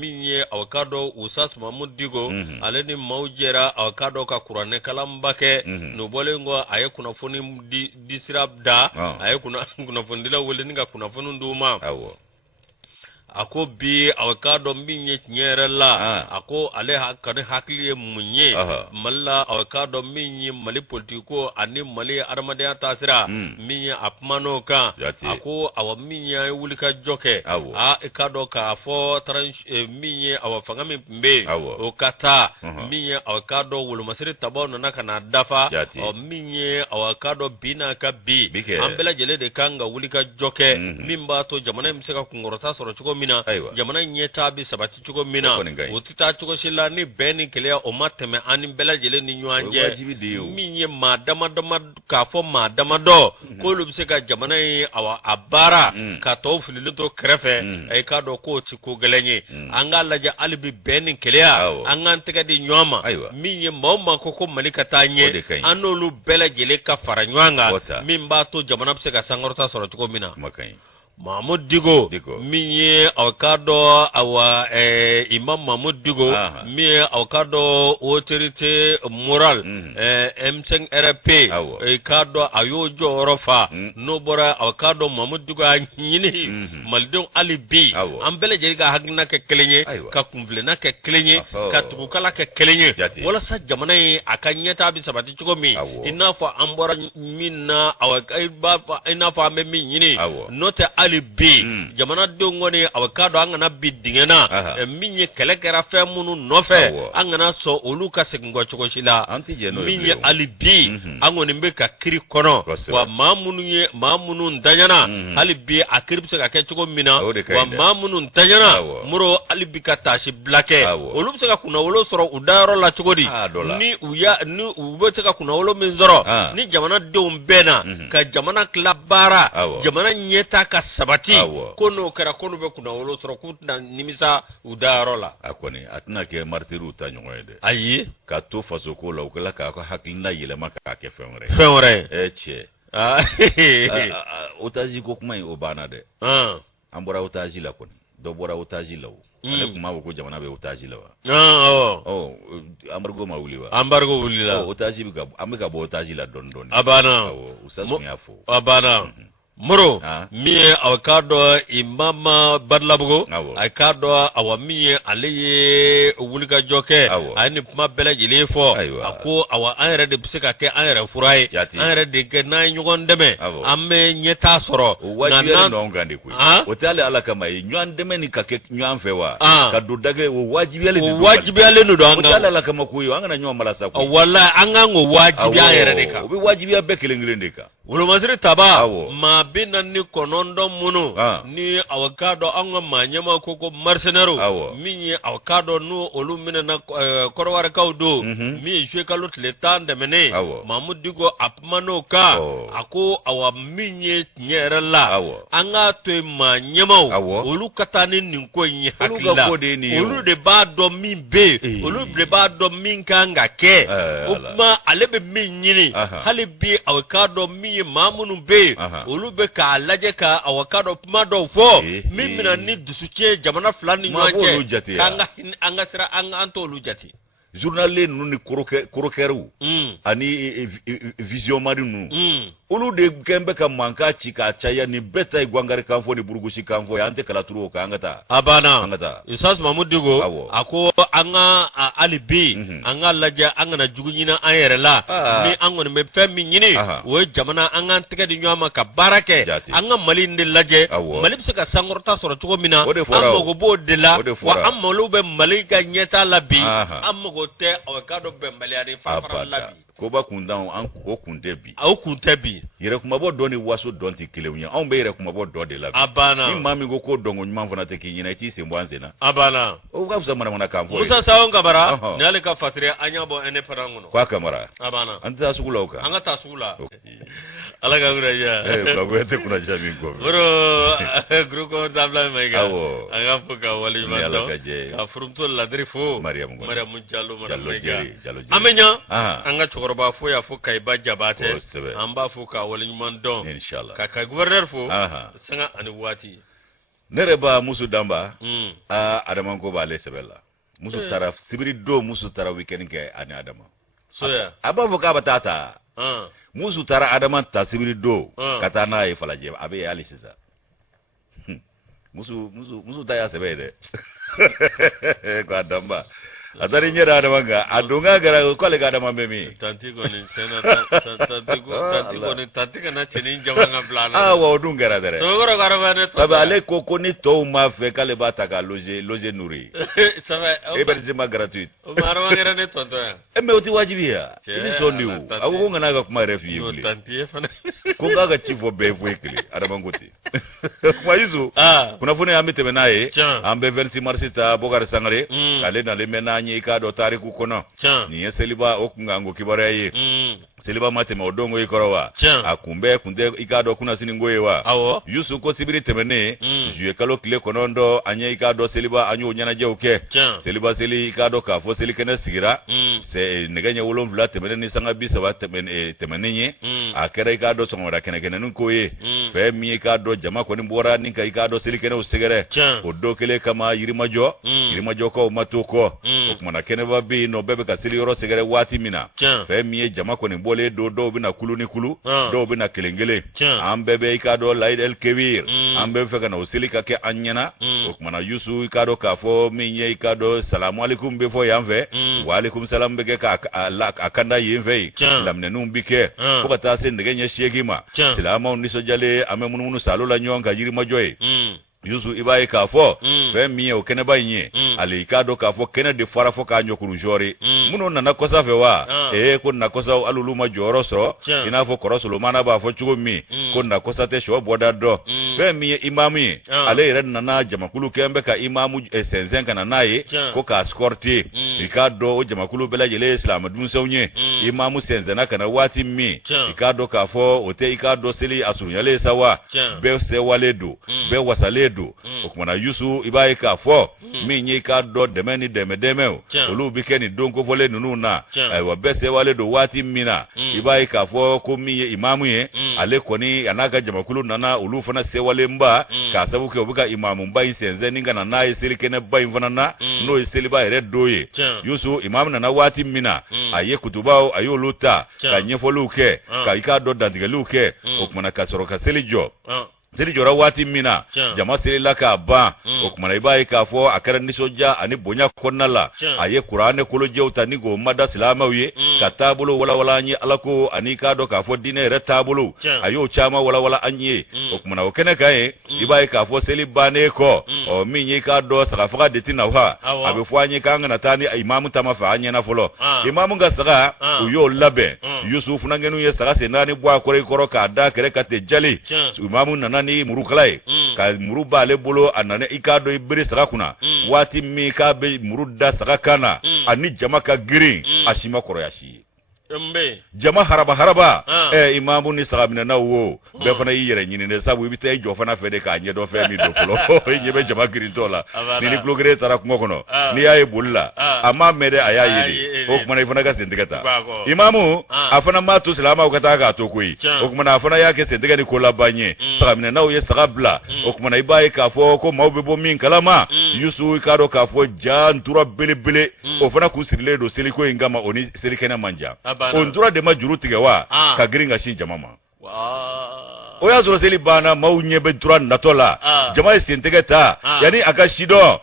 minye awakado usas mamudigo aleni maujera awakado ka kurane kalambake no bolengo aye kuna foni disirabda aye kuna fondila wole ninga kuna fonu nduma ako bi awakado minye nyerela ako ale hakane hakliye munye malla awakado minye mali politiko ani mali armade tasira minye apmano ka ako awa minye wulika joke ikado ka fo minye awafanga mbe okata minye awakado wulumasiri tabono naka na dafa minye awakado bina ka bi ambela jele de kanga wulika joke mimba to jamana mseka kungorota soro chuko mina jamana nyeta bi sabati chuko mina utita chuko shila ni beni kelea o mateme ani bela jele ni nyanje minye madama dama kafo madama do ko lubseka jamana awa abara ka to fulilu to krefe ay ka do ko chiko gelenye anga laja alibi beni kelea anga nteka di nyoma minye mawma koko malika tanye anolu bela jele ka faranywanga mimba to jamana bseka sangorta soro chuko mina Mahmoud Digo minye awakado awa Imam Mahmoud Digo minye awakado autorité morale M5 RP kado ayojo orofa nobora awakado Mahmoud Digo nyini maldon alibi ambele jeriga hagna ke kelenye ka kumvlena ke kelenye ka tukukala ke kelenye wala sa jamana akanyeta bi sabati chukomi inafa ambora minna awakaiba inafa me nyini note alibi jamana dongone awakado angana bidingena minye kelekera fe munu nofe angana so oluka sekingo chokoshila minye alibi angoni mbeka kiri kono wa mamunu ndanyana alibi akiribse ka kechoko mina wa mamunu ndanyana muro alibi katashi blake olubse ka kuna wolo soro udaro la chokodi ni ubete ka kuna wolo minzoro ni jamana dombena ka jamana klabara jamana nyeta ka sabati kono kara kono be kuna wolo soro kutna nimisa udarola akoni atna ke martiru ta nyongede ayi ka to faso ko la ukala ka hakina yele maka ke fenre eche otaji ko kuma obana de ambora otaji la koni do bora otaji la ale kuma ko jamana be otaji la ambargo wuliwa otaji bi ka amika bo otaji la don abana usasu yafo abana muro miye awakado imama badlabugo akado awamiye aleye wulika joke ani puma bela jilefo ako awa anre de bisika ke anre furai anre de ke na nyugon deme amme nyeta soro na ngande ku otale ala kama nyan deme ni ka ke nyan fewa ka dudage wajibi ale no do anga otale ala kama ku yo anga nyon malasa ku wallahi anga ngo wajibi anre de ka obi wajibi abekele ngirende ka ulo masiri taba ma bina ni konondo munu ni awakado anga manyama koko mercenario minye awakado nu olumina na korwar kaudo mi jwe kalot letan de mene Mahmoud Digo apmano ka ako awa minye nyerala anga to manyama olu katani ninko nyi hakila olu de ba do min be olu de ba do min kanga ke upma alebe minyini halibi awakado mi mamunu be olu be ka laje ka awakado puma do fo mimina ni dusuche jamana fulani nyanje kanga anga sira anga anto olu jati journaliste nunu ni korokeru ani vision mari nu olu de kembe ka manka ci ka caya ni beta gwangare kanfo ni burugushi kanfo ya ante kala turu ka angata abana isas mamudigo ako anga alibi anga laja anga na jugunyina ayerela ni angon me femi nyini wo jamana anga tege di nyama ka barake anga mali ndi laje mali bisaka sangorta soro tugo mina amma go bodela wa amma lube mali ga nyeta labi amma go te o kado be mali ari fa labi ko ba kundan an ko kuntebi au kuntebi yere kuma bo doni waso donti kilewnya on be yere kuma bo do de labi abana ni mami go ko dongo nyuma fana te kinyina ti se mbwanzena abana o ga fusa mana kamfo musa sawon kabara ne ale ka fatire anya bo ene parangono kwa kamara abana anta sugula uka anga ta sugula alaga gura ya kwa kwete kuna jami ngo bro gruko dabla mega anga fuka wali mando ka furumto ladrifo mariam jallo mega amenya anga chokoroba fo ya fo kai ba jabate amba fo ka wali mando inshallah ka gouverneur fo sanga ani wati nereba musu damba adama ko ba le sebella musu tara sibiri do musu tara weekend ke ani adama so ya aba fo ka batata musu tara adama ta sibiri do kata na e falaje abe ali sisa musu ta ya sebede ko damba atari nyera adama ga adunga gara ko le ga adama memi tanti ko ni tena tanti ko ni tanti kana cheni jamanga blana wa odunga gara dere so goro garo bane to baba ale ko ni to ma fe kale bata ka loje nuri ça va e berjima gratuit o maro ngere ne tonto e me oti wajibia ini so niu awu ngana ga kuma refi yuli tanti fana ko ga chivo be fwekli adama ngoti kwa hizo kuna fune amite menaye ambe versi marsita bogar sangare ale na le mena nyi ka do tariku kono ni eseliba okungango kibaraye seliba mate ma odongo ikorowa akumbe kunde ikado kuna sini ngoyewa yusu ko sibiri temene juye kalo kile konondo anye ikado seliba anyo nyana jeuke seliba seli ikado ka fo seli kene sigira se neganya wolon vla temene ni sanga bisa wa temene nye akere ikado songora kene kene nkoye fe mi ikado jama ko ni mbora ninka ikado seli kene usigere odokele kama yirimajo ko matuko okumana kene babi no bebe ka seli yoro sigere wati mina fe mi jama ko ni bole do bina kulu ni kulu do bina kelengele ambebe ikado laid el kebir ambe fe kana usilika ke anyana okumana yusu ikado ka fo minye ikado salamu alaikum be fo yamve wa alaikum salam be ka akanda yemve lamne numbike ko bata sen ngenya shegima salama uniso jale ame mununu salola nyonga yiri majoy yusu ibaye ka fo fe miye o kene baye ale ikado ka fo kene de fara fo ka nyokuru jori muno na kosa fe wa ko na kosa alulu ma joro so ina fo korosolo mana ba fo chugo mi ko na kosa te sho boda do fe miye imami ale ire na jamakulu kembe ka imamu esenzen kana naye ko ka skorti ikado o jamakulu bela jele islam dun sawnye imamu senzena kana wati mi ikado ka fo o te ikado seli asunyale sawa be se waledo be wasale okumana yusu ibaye ka fo minye ka do demeni demedeme olu bikeni donko fole nunu na wa bese wale do wati mina ibaye ka fo ko miye imamu ye ale koni anaka jamakulu nana olu fana se wale mba ka sabu ke obuka imamu mba isenze ninga na nae silikene ba invana na no iseli ba ere doye yusu imamu nana wati mina aye kutubao ayo luta ka nyefo luke ka ikado dandige luke okumana ka soro ka selijo seli jora wati mina jama seli laka ba okumana ibaye ka fo akaran ni soja ani bonya konnala aye qur'ane kolo jewta ni go mada salamawiye katabulu wala anyi alako ani kado ka fo dine retabulu ayo chama wala anyi okumana okene kae ibaye ka fo seli bane ko o minyi kado saka faka detina wa abe fo anyi kanga na tani imamu tamafa anya na folo imamu ga saka uyo labe yusuf nangenu ye saka senani bwa kore koro ka da kere kate jali imamu nana ni murukalai ka muruba le bolo anane ikado ibiri saka kuna wati mi ka be muruda saka kana ani jama ka girin ashima koro yashi jama haraba imamu ni saka na wo be fana yire nyini ne sabu ibite jo fana fede ka nye do fe mi do folo nyebe jama girin tola ni blogre tara ko kono ni ay bulla amma mede ayayili o kuma na ifana ga sendigata imamu afana matu salama o kata ga to kuyi o kuma na afana yake sendiga ni kola banye saka na wo ye saka bla o kuma na ibaye ka fo ko mawbe bo min kalama yusu kado ka fo jan tura bele o fana ku sirile do seliko ingama oni selikena manja on tura de majuru tigewa ka giringa shin jamama o y'a sɔrɔ seli banna maaw ɲɛ bɛ tura natɔ la jama ye sen tɛgɛ ta yani a ka si dɔn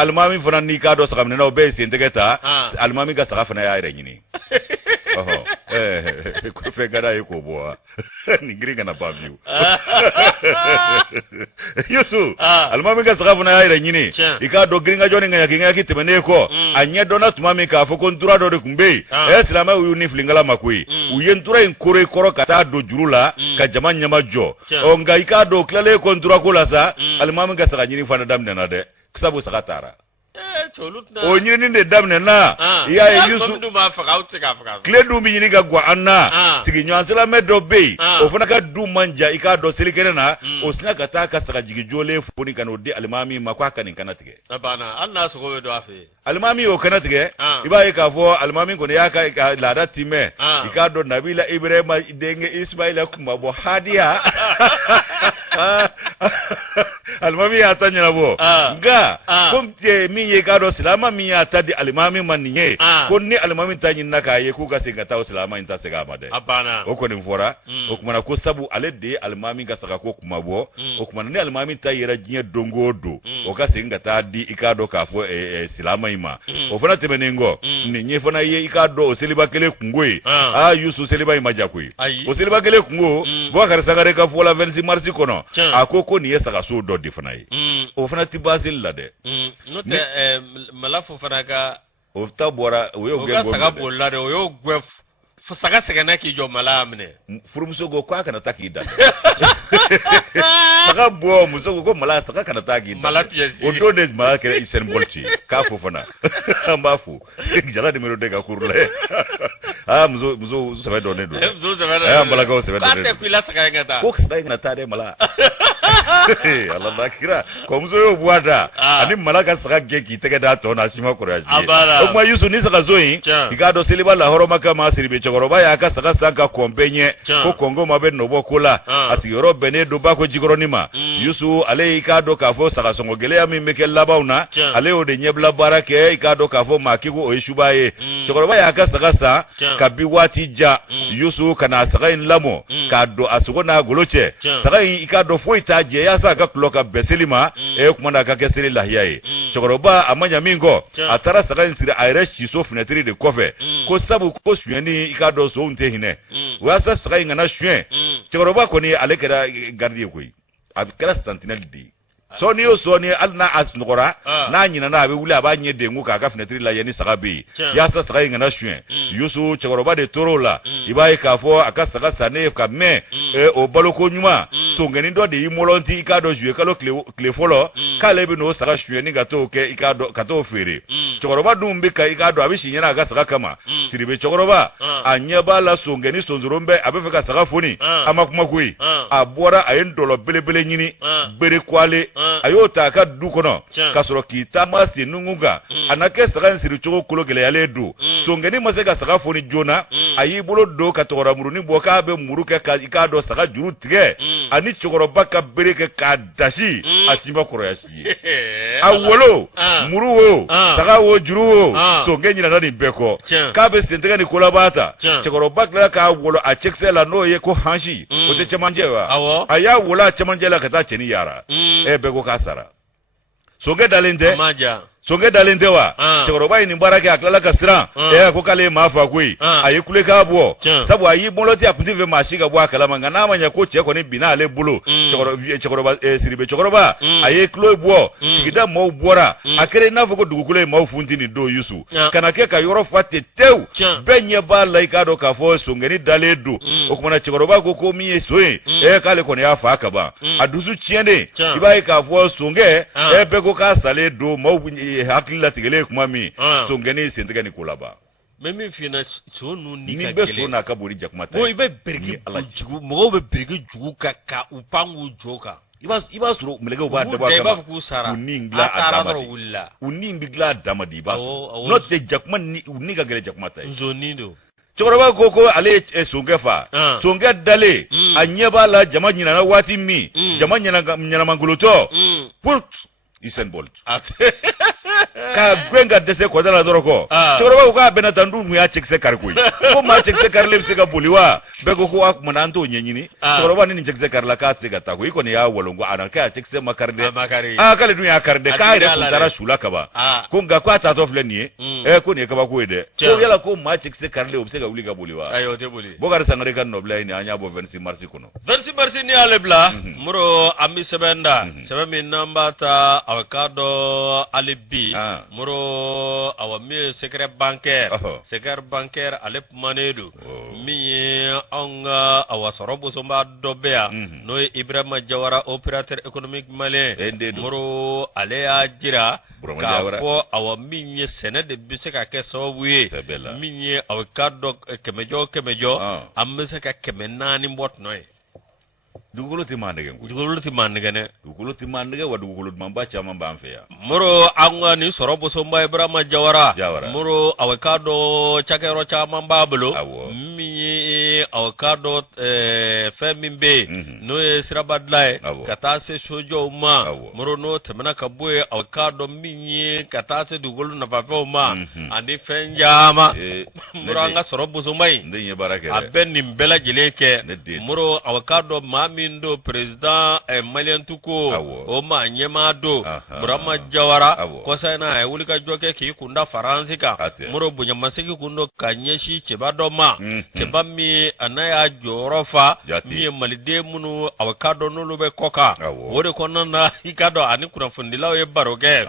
alimami fana n'i k'a dɔn sagaminɛnaw bɛɛ ye sen tɛgɛ ta alimami ka saga fana y'a yɛrɛ ɲini ko fɛn ka d'a ye k'o bɔ wa nin girin kana ban fiyewu Yusu alimami ka saga fana y'a yɛrɛ ɲini i k'a dɔn girinkajɔ ni ŋaɲaki tɛmɛnen kɔ a ɲɛ dɔnna tuma min k'a fɔ ko ntura dɔ de tun bɛ yen silamɛw y'u ni filinkala ma koyi u ye ntura in kore kɔrɔ ka taa don juru la ka jama ɲɛma jɔ nka i k'a dɔn tilalen ko ntura ko la sa alimami ka saga ɲini fana daminɛna dɛ sabu saga taara o ɲinini de daminɛna i y'a ye Yusu tile dun bɛ ɲini ka gwa an na sigiɲɔgɔn silamɛ dɔ bɛ yen o fana ka du man jan i k'a dɔn selikɛnɛ na o sinna ka taa ka sagajigi jolen foni ka n'o di alimami ma k'a ka nin kana tigɛ alimami y'o kana tigɛ i b'a ye k'a fɔ alimami kɔni y'a ka laada timɛ i k'a dɔn Nabila Ibrahima denkɛ Ismaila kun ma bɔ hadiya alimami y'a ta ɲɛnabɔ nka ko min ye k'a dɔn silama min y'a ta di alimami ma nin ye ko ni alimami ta ɲinina k'a ye k'u ka segin ka taa o silama in ta segin a ma dɛ o kɔni fɔra o kumana ko sabu ale de ye alimami ka saga ko kuma bɔ o kumana ni alimami ta yɛrɛ diɲɛ don o don o ka segin ka taa di i k'a dɔn k'a fɔ silama in ma o fana tɛmɛnen kɔ nin ye fana ye i k'a dɔn o seliba kelen kungo ye Yusu seliba in ma ja koyi o seliba kelen kungo Bubakari Sangare ka fɔ la 26 mars kɔnɔ a ko nin ye sagaso dɔ de fana ye o fana ti baseli la dɛ Malafo fana ka o ta bɔra o y'o gɛn saga bolila dɛ o y'o gɛn saga sɛgɛnna k'i jɔ mala minɛ furumuso ko k'a kana taa k'i da saga bɔ muso ko mala saga kana taa k'i da o don de mala kɛra Usain Bolt k'a fɔ fana an b'a fɔ jala numéro 2 ka kuru la muso sɛbɛ dɔnnen don an balakaw sɛbɛ dɔnnen don ko saga in kana taa dɛ mala ala na kira kɔmuso y'o bɔ a da ani mala ka saga gɛn k'i tɛgɛ da tɔ na sima kɔrɔya si ye o kuma Yusu ni saga so in i k'a dɔn seliba lahɔrɔma kama siribe cɛkɔrɔba y'a ka saga san ka kɔnpɛ ɲɛ ko kɔngo ma bɛ nɔbɔ ko la a sigiyɔrɔ bɛnnen don Bako Jikɔrɔni ma Yusu ale y'i k'a dɔn k'a fɔ saga sɔngɔ gɛlɛya min bɛ kɛ labanw na ale y'o de ɲɛbila baara kɛ i k'a dɔn k'a fɔ maa kiko o ye suba ye cɛkɔrɔba y'a ka saga san ka bi waati ja Yusu ka na saga in lamɔ k'a don a sogo n'a golo cɛ saga in i k'a dɔn foyi t'a jɛ yaasa a ka kulɔ ka bɛn seli ma kuma na a ka kɛ seli lahiya ye cɛkɔrɔba a ma ɲa min kɔ a taara saga in siri a yɛrɛ siso fenɛtiri de kɔfɛ ko sabu ko suyɛni i k'a dɔn sow tɛ hinɛ o yaasa saga in kana suyɛn cɛkɔrɔba kɔni ale kɛra garidi ye koyi a kɛra sentinelle de ye sɔɔni o sɔɔni hali n'a sunɔgɔra n'a ɲinana a bɛ wuli a b'a ɲɛ dengu k'a ka fenɛtiri lajɛ ni saga bɛ yen yaasa saga in kana suyɛn Yusu cɛkɔrɔba de tor'o la i b'a ye k'a fɔ a ka saga sannen ka mɛn o baloko ɲuman songɛni dɔ de y'i mɔlɔnti i k'a dɔn juye kalo tile fɔlɔ k'ale bɛ n'o saga suyɛnni ka t'o kɛ i k'a dɔn ka t'o feere cɛkɔrɔba dun bɛ ka i k'a dɔn a bɛ si ɲɛna a ka saga kama siribe cɛkɔrɔba a ɲɛ b'a la songɛni sonsoron bɛ a bɛ fɛ ka saga foni a ma kuma koyi a bɔra a ye ndɔlɔ belebele ɲini bere kwale a y'o ta a ka du kɔnɔ ka sɔrɔ k'i taama sen nungun kan a na kɛ saga in siri cogo kolo gɛlɛyalen don songɛni ma se ka saga foni joona a y'i bolo don ka tɔgɔramuruni bɔ k'a bɛ muru kɛ i k'a dɔn saga juru tigɛ ani cɛkɔrɔba ka bere kɛ k'a dasi a si ma kɔrɔya si ye a wolo muru wo saga wo juru wo songɛ ɲinana nin bɛɛ kɔ k'a bɛ sentɛgɛ ni kolabaa ta cɛkɔrɔba tilala k'a wolo a cɛkisɛ la n'o ye ko hansi o tɛ cɛmancɛ wa a y'a wolo a cɛmancɛ la ka taa cɛni yaara bɛɛ ko k'a sara songɛ dalen tɛ songɛ dalen tɛ wa cɛkɔrɔba ye nin baara kɛ a tilala ka siran ko k'ale ye maa fa koyi a ye kulekan bɔ sabu a y'i bɔlɔti a kun tɛ fɛ maa si ka bɔ a kalama nka n'a ma ɲɛ ko cɛ kɔni binna ale bolo siribe cɛkɔrɔba a ye kulo bɔ sigida maaw bɔra a kɛra i n'a fɔ ko dugukolo ye maaw funti nin don Yusu kana kɛ ka yɔrɔ fa ten tewu bɛɛ ɲɛ b'a la i k'a dɔn k'a fɔ songɛni dalen don o kumana cɛkɔrɔba ko min ye so ye k'ale kɔni y'a fa ka ban a dusu tiɲɛnen i b'a ye k'a fɔ songɛ bɛɛ ko k'a salen don maaw hakili latigɛlen kuma min songɛni sentɛgɛ ni ko laban mɛ min f'i ɲɛna so ninnu ni ka gɛlɛn ni bɛ so n'a ka bon ni jakuma ta ye i bɛ biriki jugu mɔgɔw bɛ biriki jugu ka u pan k'u jɔ kan i b'a sɔrɔ mɛlɛkɛw b'a dabɔ a kama i b'a fɔ k'u sara u ni dilan a dama de u ni bɛ dilan a dama de i b'a sɔrɔ n'o tɛ jakuma u ni ka gɛlɛn jakuma ta ye nzoni don cɛkɔrɔba ko ale ye songɛ fa songɛ dalen a ɲɛ b'a la jama ɲinana waati min jama ɲɛnamangolotɔ pour Usain Bolt ka gwenga dese ko dala doroko choroba ko abena tandu mu ya chekse kar koy ko ma chekse kar lebse ga buliwa be ko ko akuma nanto nyenyini choroba ni chekse kar la ka tega ta ko iko ne ya wolongo ana ka chekse makarde kale du ya karde ka ire ku tara shula ka ba ko ga ko ta to fleni ko ne ka ba ko ede ko yala ko ma chekse kar le obse ga uli ga buliwa ayo te buli bogar sangare kan noble ni anya bo 26 mars kuno 26 mars ni alebla muro ami sebenda sebemi namba ta avocado alibi muro awami secret bancaire alep manedu mi anga awasorobo somba dobea no Ibrahima Jawara operateur économique malien muro ale ajira ka fo awami nye senede biseka ke sobuye mi nye avocado kemejo amse ka kemenani mbot noy dugukolo ti mandege ne dugukolo ti mandege wa dugukolo mamba chama mba ya muro anga ni sorobo somba Ibrahima Jawara muro avocado chakero chama mbablo mi avocado femimbe no sirabadlai katase sojo ma muro no temana kabwe avocado minyi katase dugukolo na papa ma andi fenjama muro anga sorobo sombai ndinye barake aben mbela jileke muro avocado mami ndo president Malian tuko o ma nyema do Ibrahima Jawara ko sana e wulika joke ki kunda faransika muro bunya masiki kundo kanyeshi chebado ma chebami anaya jorofa mi malide munu avocado no lobe koka wore konana ikado ani kuna fundila e baroge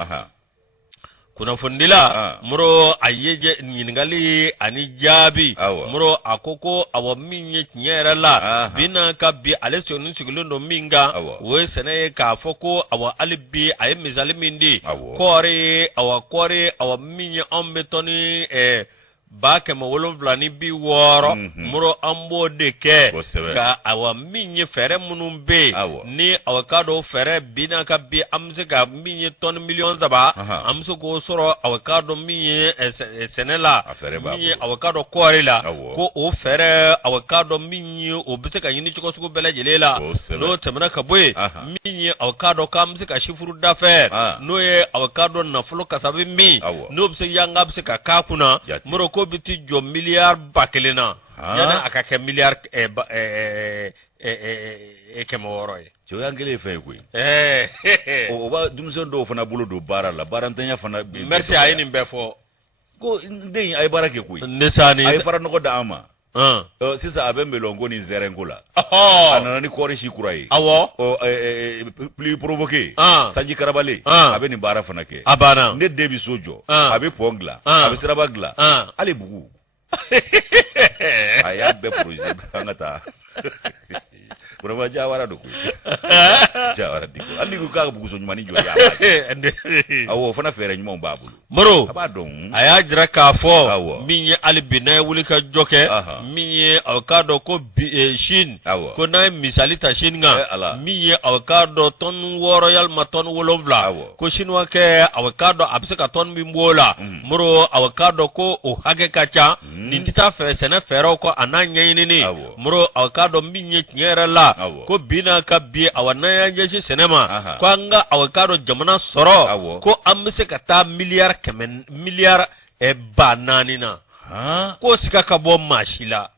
kuna fundila muro ayeje nyingali ani jabi muro akoko awaminye nyera la bina ka bi alesio nsigulundo minga we sene ka foko awa alibi ay mizalimindi kore awaminye ambetoni ba kema wolon vlani bi woro muro ambo deke ka awa minye fere munumbe ni avocado fere bina ka bi amse ka minye ton million zaba amse ko soro avocado minye senela minye avocado korila ko o fere avocado minye o bise ka yini chiko suko bela jelela no temana ka boy minye avocado ka amse ka shifuru dafer no ye avocado na fulo ka sabi mi no bise yanga bise ka kakuna muro ko biti jo milliard bakelena yana akake milliard kema woroy jo yangele fe koy o ba dumson do fana bulu do barala barantanya fana merci ayini mbefo ko ndey ay barake koy ndesani ay fara no da ama sisa abembe longo ni zerengula anana ni kore shikurai awo plus provoqué sanji karabale abe ni bara fanake abana ne debi sojo abe pongla abe sirabagla ale bugu aya be projet ngata Kurama Jawara do Jawara diko andi ko ka bugu so nyuma ni jo ya awo fana fere nyuma babulu moro abadon aya jira ka fo minye albina wulika joke minye avocado ko shin ko na misalita shin nga minye avocado ton royal maton wolobla ko shinwa ke avocado abseka ton bimbola moro avocado ko o hage kacha nindita fe sene fero ko ananye ni moro avocado minye nyera la ko bina ka bi awana ya je sinema ko anga avocado jamana soro ko amse ka ta milliard banani na ko sika ka bo mashila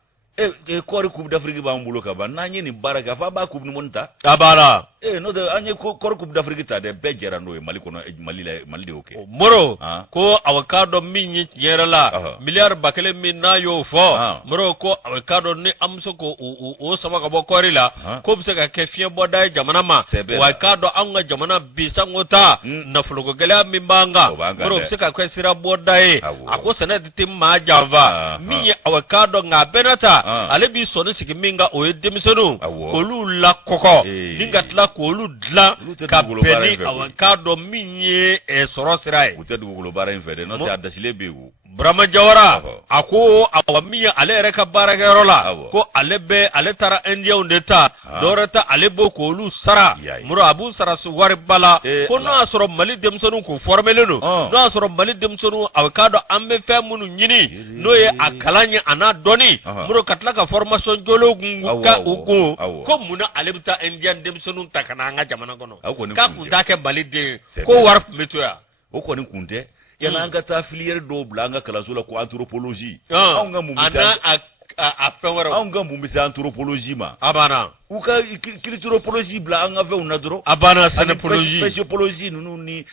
kori coupe d'Afrique ba mbulo ka ba nanye ni baraka fa ba coupe ni monta abala no de anye kori coupe d'Afrique ta de bejera no mali kono mali de oke moro ko avocado minyi nyera la milliard bakele min na yo fo moro ko avocado ni amso ko o sama ka bo kori la ko bse ka kefie boda jamana ma avocado anga jamana bisangota na fulugo gele mimbanga moro bse ka kwesira boda ako sene ditim ma java minyi avocado ngabenata ale bi sonu sigi minga o edemisono kolu la koko ninga tla kolu dla ka beni avocado minye sorosirai utedu gulo bara infede no te adasile bewu Burama Jawara ako awamiya ale reka baragero la ko ale tara India undeta dorata ale boko olu sara muro abu sara su wari bala ko no asoro Mali demsonu ko formeleno no asoro Mali demsonu avocado ambe fe munu nyini no ye akalanya ana doni muro katlaka formation jolo ka ugo ko muna ale bita Indian demsonu takana nga jamana kono ka kunta ke Mali de ko war metoya o ko ni kunte yana an ka ta filiyar do blanga kala sula ko anthropologie an ga mu ana a fenwara an ga mu misa anthropologie ma abana u ka culturologie bla an ga fe una dro abana sanapologie sociologie nunu ni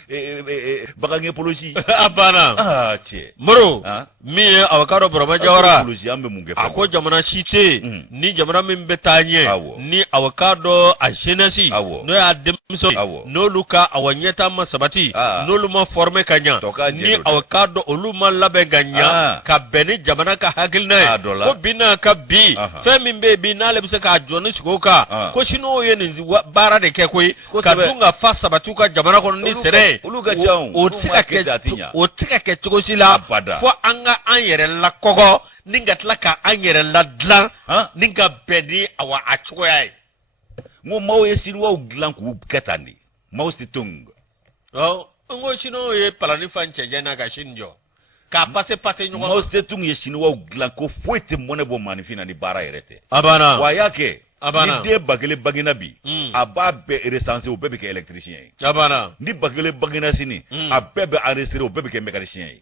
bagangepologie abana che muro mi avocado Burama Jawara anthropologie ambe mu ngefa ako jamana shite ni jamana min betanye ni avocado a jenesi no ya demso no luka awanyeta masabati no luma forme kanya ni avocado oluma labe ganya ka beni jamana ka hakilna ko bina ka bi femi be bi na lebse ka joni shikoka ko shino yeni bara de ke koy ka dunga fa sabatu ka jamana ko ni sere o tika ke tugo sila fo anga an yere la kogo ninga tlaka an yere la dlan ninga beni awa achoya ngo mawo yesirwa glan ku ketani mawo situng ngo shino ye palani fanche jana ga shinjo ka pase nyuma mawo situng yesirwa glan ko foite monebo manifina ni bara yerete abana wa yake ni de bagele bagina bi aba be recenser o bebe ke électricien abana ni bagele bagina sini abebe enregistrer o bebe ke mécanicien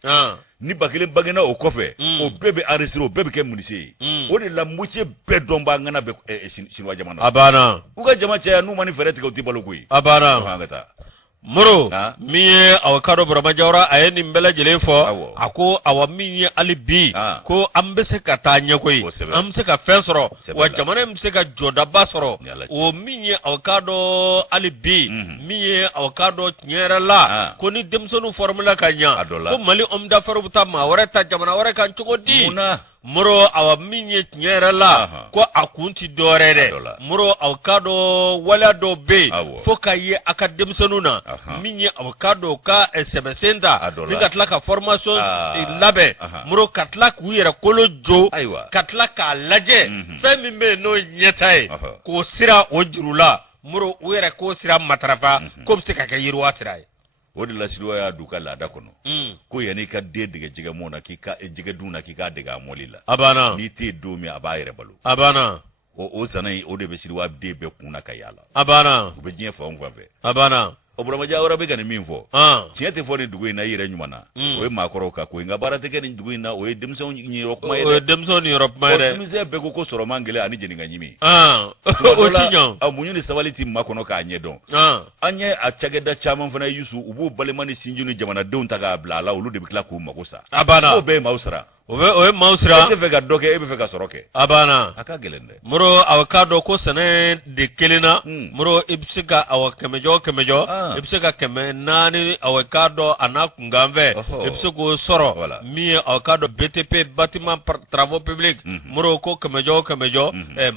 ni bagele bagina o kofe o bebe enregistrer o bebe ke menuisier o de la moitié be domba ngana be sinwa jamana abana uga jama cha nu mani ferete ko tibalo kuyi abana hangata muro miye avocado Burama Jawara ayeni mbele jele fo ako awamiye alibi ko ambese katanya koy amse ka fensoro wa jamana mse ka joda basoro o miye avocado alibi miye avocado nyera la ko ni demsonu formula kanya ko Mali omda farubuta ma warata jamana wara kan chogodi muro awamiye nyera la ko akunti dorere muro avocado wala do be foka ye akademsonuna minye avocado ka SMSenda minga tlaka formation labe muro katlak wira kolo jo katlaka laje femi me no nyetai ko sira ojurula muro wira ko sira matrafa ko msika ka yirwa tirai wodi la silwa ya duka la da kono ko yani ka de diga jiga mona ki ka jiga duna ki ka diga molila abana ni te do mi abayre balu abana o sanai o de be silwa de be kuna ka yala abana be jien fa on be abana Burama Jawara be gani minfo tiete fo ni dugu ina yire nyumana o ma koroka ko nga barate ke ni dugu ina o demson ni rok mayde o demson ni rok mayde o mise be ko soro mangele ani jeni nga nyimi o tinyo a munyu ni sawaliti makono ka anyedon anye a chageda chaman fana yusu ubu balemani sinjunu jamana don taga blala olu de bikla ko makosa abana o be mausra o mausra e be ga doke e be fe ga soroke abana aka gelende muro avocado ko sene de kelina muro ibsika awakamejo ibsika keme nani avocado anakungamve ibsiko soro mi avocado BTP bâtiment travaux publics muro ko kamejo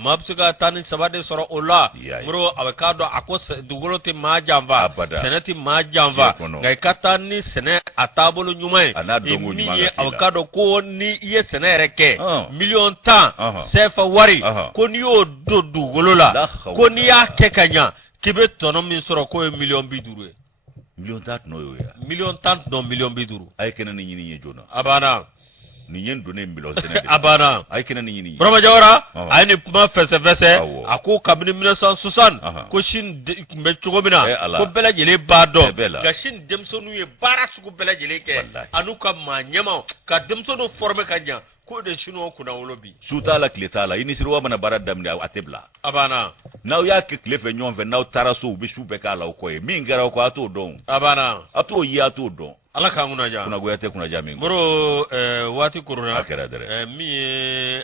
mapsika tani sabade soro ola muro avocado akos dugolote majamba seneti majamba gaikata ni sene atabolo nyumai mi avocado ko ni ye sene reke million tan sefa wari ko ni o do dugolola ko ni ya kekanya kibe tono min soro ko million biduru million tat no yo ya million tant no million biduru ay kenan ni nyini jona abana ni nyen do ne million sene abana ay kenan ni nyini Burama Jawara ay ni kuma fese ako kabini 1960 ko shin me chogomina ko bela jele bado ga shin demsonu ye bara su ko bela jele ke anuka manyama ka demsonu forme kanya ko de shino kuna wolobi suta la kletala ini sirwa mana bara damni atebla abana naw ya ke klefe nyon ve naw taraso bi shube kala ko e mingara ko ato don abana ato yi ato don ala ka nguna ja kuna goyate kuna jami moro wati kuruna akera dere mi